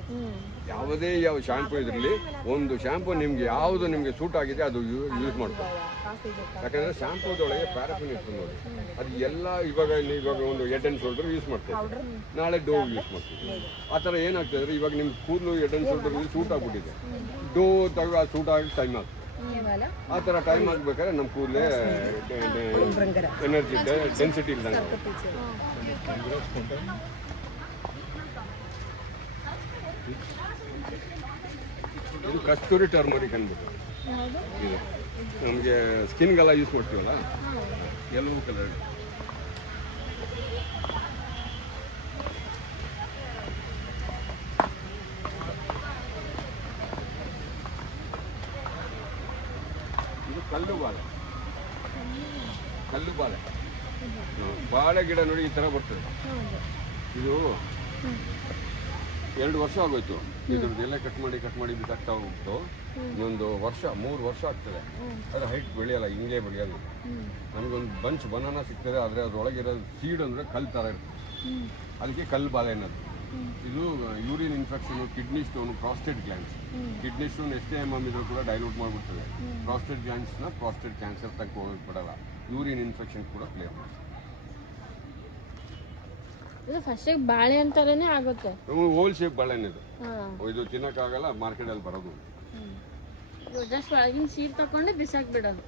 ಯಾವುದೇ ಯಾವ ಶಾಂಪು ಇದರಲ್ಲಿ, ಒಂದು ಶಾಂಪು ನಿಮಗೆ ಸೂಟ್ ಆಗಿದೆ ಅದು ಯೂಸ್ ಮಾಡ್ಬೋದು. ಯಾಕಂದರೆ ಶಾಂಪೂದೊಳಗೆ ಪ್ಯಾರಾಫಿನ್ ಇರ್ತದೆ ನೋಡಿ, ಅದು ಎಲ್ಲ ಇವಾಗ ಒಂದು ಹೆಡ್ ಆ್ಯಂಡ್ ಶೋಲ್ಡರ್ ಯೂಸ್ ಮಾಡ್ತೀವಿ, ನಾಳೆ ಡೋವ್ ಯೂಸ್ ಮಾಡ್ತೀವಿ. ಆ ಥರ ಏನಾಗ್ತದೆ ಅಂದರೆ ಇವಾಗ ನಿಮ್ಮ ಕೂದಲು ಹೆಡ್ ಆ್ಯಂಡ್ ಶೋಲ್ಡರ್ ಸೂಟ್ ಆಗ್ಬಿಟ್ಟಿದೆ, ಡೋ ತಗೋ ಅದು ಸೂಟ್ ಆಗಿ ಟೈಮ್ ಆಗ್ತದೆ. ಆ ಥರ ಟೈಮ್ ಆಗ್ಬೇಕಾದ್ರೆ ನಮ್ಮ ಕೂದಲೇ ಎನರ್ಜಿ ಡೆನ್ಸಿಟಿ ಇಲ್ದಂಗೆ. ಇದು ಕಸ್ತೂರಿ ಟರ್ಮರಿಕ್ ಅಂದ್ಬಿಟ್ಟು, ಇದು ನಮಗೆ ಸ್ಕಿನ್ಗೆಲ್ಲ ಯೂಸ್ ಮಾಡ್ತೀವಲ್ಲ, ಎಲ್ಲವೂ ಕಲರ್. ಇದು ಕಲ್ಲು ಬಾಳೆ. ಬಾಳೆ ಗಿಡ ನೋಡಿ ಈ ಥರ ಬರ್ತದೆ. ಇದು 2 ವರ್ಷ ಆಗೋಯ್ತು. ಇದ್ರದ್ದು ಎಲೆ ಕಟ್ ಮಾಡಿ ಬಿಸಾಕ್ತಾ ಹೋಗ್ಬಿಟ್ಟು ಇನ್ನೊಂದು ವರ್ಷ 3 ವರ್ಷ ಆಗ್ತದೆ. ಅದು ಹೈಟ್ ಬೆಳೆಯಲ್ಲ, ಹಿಂಗೆ ಬೆಳೆಯಲ್ಲ. ನಮಗೊಂದು ಬಂಚ್ ಬನಾನ ಸಿಗ್ತದೆ, ಆದರೆ ಅದರೊಳಗಿರೋ ಸೀಡ್ ಅಂದರೆ ಕಲ್ಲು ಥರ ಇರ್ತದೆ. ಅದಕ್ಕೆ ಕಲ್ಲು ಬಾಳೆ ಅನ್ನೋದು. ಇದು urine infection, kidney stone, prostate glands. Kidney stone ಎಷ್ಟೇ ಇದ್ರೂ ಕೂಡ ಡೈಲ್ಯೂಟ್ ಮಾಡಿಬಿಡ್ತದೆ. ಪ್ರಾಸ್ಟೇಟ್ ಗ್ಲ್ಯಾಂಡ್ಸ್ನ ಪ್ರಾಸ್ಟೇಟ್ ಕ್ಯಾನ್ಸರ್ ತನಕ ಹೋಗೋದು ಬಿಡಲ್ಲ. ಯೂರಿನ್ ಇನ್ಫೆಕ್ಷನ್ ಕೂಡ ಕ್ಲಿಯರ್ ಮಾಡ್ತದೆ. ಇದು ಫಸ್ಟಿಗೆ ಬಾಳೆ ಅಂತಾರೇ ಆಗುತ್ತೆ. ಹೋಲ್ ಶೇಪ್ ಬಾಳೆಹಣ್ಣು ಇದು ತಿನ್ನೋಕ್ಕಾಗಲ್ಲ, ಮಾರ್ಕೆಟಲ್ಲಿ ಬರೋದು. ಜಸ್ಟ್ ಒಳಗಿನ ಸೀಡ್ ತಗೊಂಡು ಬಿಸಾಕ್ ಬಿಡೋದು.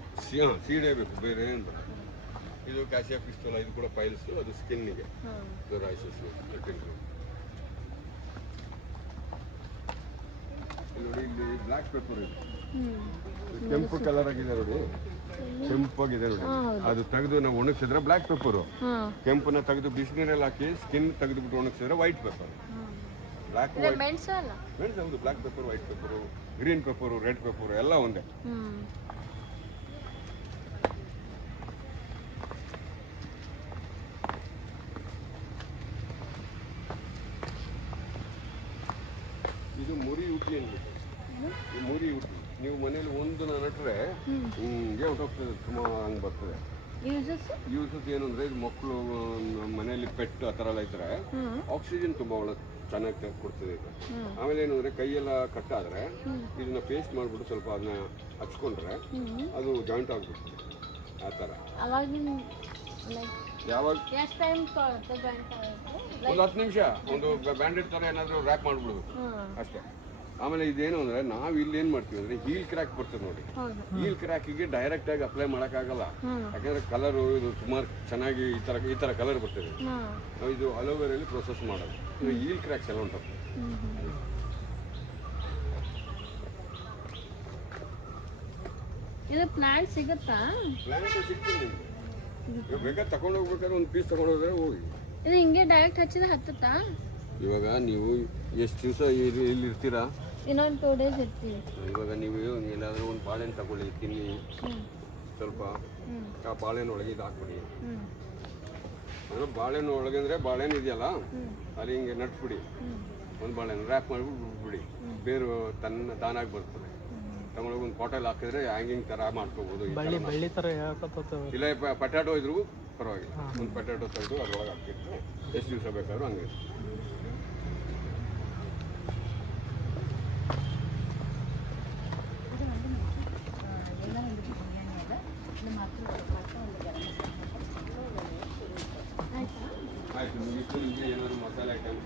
ಸೀಡೇ ಬೇಕು, ಬೇರೆ ಏನು ಬರೋದು. ಇದು ಕ್ಯಾಸಿಯಾ ಪಿಸ್ತೂಲ, ಇದು ಕೂಡ ಪೈಲ್ಸ್, ಅದು ಸ್ಕಿನ್ನಿಗೆ. ರೈಸಸ್ ನೋಡಿ, ಇಲ್ಲಿ ಬ್ಲ್ಯಾಕ್ ಪೆಪ್ಪರ್ ಇದೆ, ಕೆಂಪು ಕಲರ್ ಆಗಿದೆ ನೋಡಿ, ಕೆಂಪಾಗಿದೆ ನೋಡಿ. ಅದು ತೆಗೆದು ನಾವು ಒಣಗಿಸಿದ್ರೆ ಬ್ಲ್ಯಾಕ್ ಪೆಪ್ಪರು. ಕೆಂಪನ್ನ ತೆಗೆದು ಬಿಸಿನೀರಲ್ಲಿ ಹಾಕಿ ಸ್ಕಿನ್ ತೆಗೆದುಬಿಟ್ಟು ಒಣಗಿಸಿದ್ರೆ ವೈಟ್ ಪೆಪ್ಪರ್. ಬ್ಲ್ಯಾಕ್ ಮೆಣಸು ಅಲ್ಲ, ಮೆಣಸು ಹೌದು. Black pepper, white pepper, green pepper, red pepper ಎಲ್ಲ ಒಂದೇ. ಇದು ಮುರಿ ಊಟಿ ಅಂದ್ಬಿಟ್ಟು. ಈ ಮುರಿ ಊಟಿ ನೀವು ಮನೇಲಿ ಒಂದು ನಟ್ರೆ ಹಿಂಗೆ ಹೊಟ್ಟೋಗ್ತದೆ, ತುಂಬ ಹಂಗೆ ಬರ್ತದೆ. ಯೂಸಸ್ ಏನು ಅಂದರೆ, ಇದು ಮಕ್ಕಳು ಮನೆಯಲ್ಲಿ ಪೆಟ್ಟು ಆ ಥರ ಎಲ್ಲ ಇದ್ದರೆ ಆಕ್ಸಿಜನ್ ತುಂಬ ಒಳಗೆ ಚೆನ್ನಾಗಿ ಕೊಡ್ತದೆ ಇದು. ಆಮೇಲೆ ಏನು ಅಂದರೆ, ಕೈಯೆಲ್ಲ ಕಟ್ಟಾದರೆ ಇದನ್ನ ಪೇಸ್ಟ್ ಮಾಡಿಬಿಟ್ಟು ಸ್ವಲ್ಪ ಅದನ್ನ ಹಚ್ಕೊಂಡ್ರೆ ಅದು ಜಾಯಿಂಟ್ ಆಗಿಬಿಡ್ತದೆ ಆ ಥರ. ಯಾವಾಗ ಒಂದು 10 ನಿಮಿಷ ಒಂದು ಬ್ಯಾಂಡೇಡ್ ಥರ ಏನಾದರೂ ರ್ಯಾಪ್ ಮಾಡಿಬಿಡೋದು ಅಷ್ಟೇ. ಆಮೇಲೆ ಇದೇನು ಅಂದರೆ, ನಾವು ಇಲ್ಲಿ ಏನು ಮಾಡ್ತೀವಿ ಅಂದರೆ, ಹೀಲ್ ಕ್ರ್ಯಾಕ್ ಬರ್ತದೆ ನೋಡಿ. ಹೀಲ್ ಕ್ರ್ಯಾಕಿಗೆ ಡೈರೆಕ್ಟಾಗಿ ಅಪ್ಲೈ ಮಾಡೋಕ್ಕಾಗಲ್ಲ, ಯಾಕಂದರೆ ಕಲರು ಇದು ಸುಮಾರು ಚೆನ್ನಾಗಿ ಈ ಥರ ಕಲರ್ ಬರ್ತದೆ. ಇದು ಅಲೋವೆರಲ್ಲಿ ಪ್ರೊಸೆಸ್ ಮಾಡೋದು. ಇದು ಹೀಲ್ ಕ್ರ್ಯಾಕ್ಸ್ ಎಲ್ಲ ಉಂಟು. ಇದು ಪ್ಲಾಂಟ್ ಸಿಗುತ್ತಾ? ಪ್ಲಾಂಟ್ ಸಿಗ್ತದೆ ನಿಮಗೆ, ಬೇಕಾದ್ರೆ ತಗೊಂಡು ಹೋಗ್ಬೇಕಾದ್ರೆ ಒಂದು ಪೀಸ್ ತಗೊಂಡು ಹೋದ್ರೆ ಹೋಗಿ. ಇದು ಹಿಂಗೆ ಡೈರೆಕ್ಟ್ ಹಚ್ಚಿದ್ರೆ ಹತ್ತುತ್ತಾ? ಇವಾಗ ನೀವು ಎಷ್ಟು ದಿವಸ ಇಲ್ಲಿ ಇರ್ತೀರಾ? ಇನ್ನೊಂದು 2 days ಇರ್ತೀವಿ. ಇವಾಗ ನೀವು ಎಲ್ಲಾದರೂ ಒಂದು ಬಾಳೆಹಣ್ಣು ತಗೊಳ್ಳಿ, ತಿನ್ನಿ ಸ್ವಲ್ಪ. ಆ ಬಾಳೆಹಣ್ಣು ಒಳಗೆ ಇದು ಹಾಕ್ಬಿಡಿ. ಅಂದರೆ ಬಾಳೆಹಣ್ಣು ಒಳಗೆ ಅಂದರೆ ಬಾಳೆಹಣ್ಣು ಇದೆಯಲ್ಲ, ಅಲ್ಲಿ ಹಿಂಗೆ ನಟ್ಬಿಡಿ. ಒಂದು ಬಾಳೆಹಣ್ಣು ರ್ಯಾಪ್ ಮಾಡಿಬಿಟ್ಟು ಬಿಟ್ಬಿಡಿ, ಬೇರೆ ತಾನಾಗಿ ಬರ್ತದೆ. ತಗೊಂಡೋಗಿ ಒಂದು ಪಾಟಲ್ಲಿ ಹಾಕಿದ್ರೆ ಹ್ಯಾಂಗಿಂಗ್ ಥರ ಮಾಡ್ಕೋಬೋದು. ಇಲ್ಲ ಪಟಾಟೋ ಇದ್ರೂ ಪರವಾಗಿಲ್ಲ, ಒಂದು ಪಟಾಟೋ ತೆಗೆದು ಅದ್ರೊಳಗೆ ಹಾಕಿದ್ರೆ ಎಷ್ಟು ದಿವಸ ಬೇಕಾದ್ರೂ ಹಂಗೆ. ಆಯ್ತು, ನಿಮಗೆ ಏನಾದರೂ ಮಸಾಲೆ ಐಟಮ್ಸ್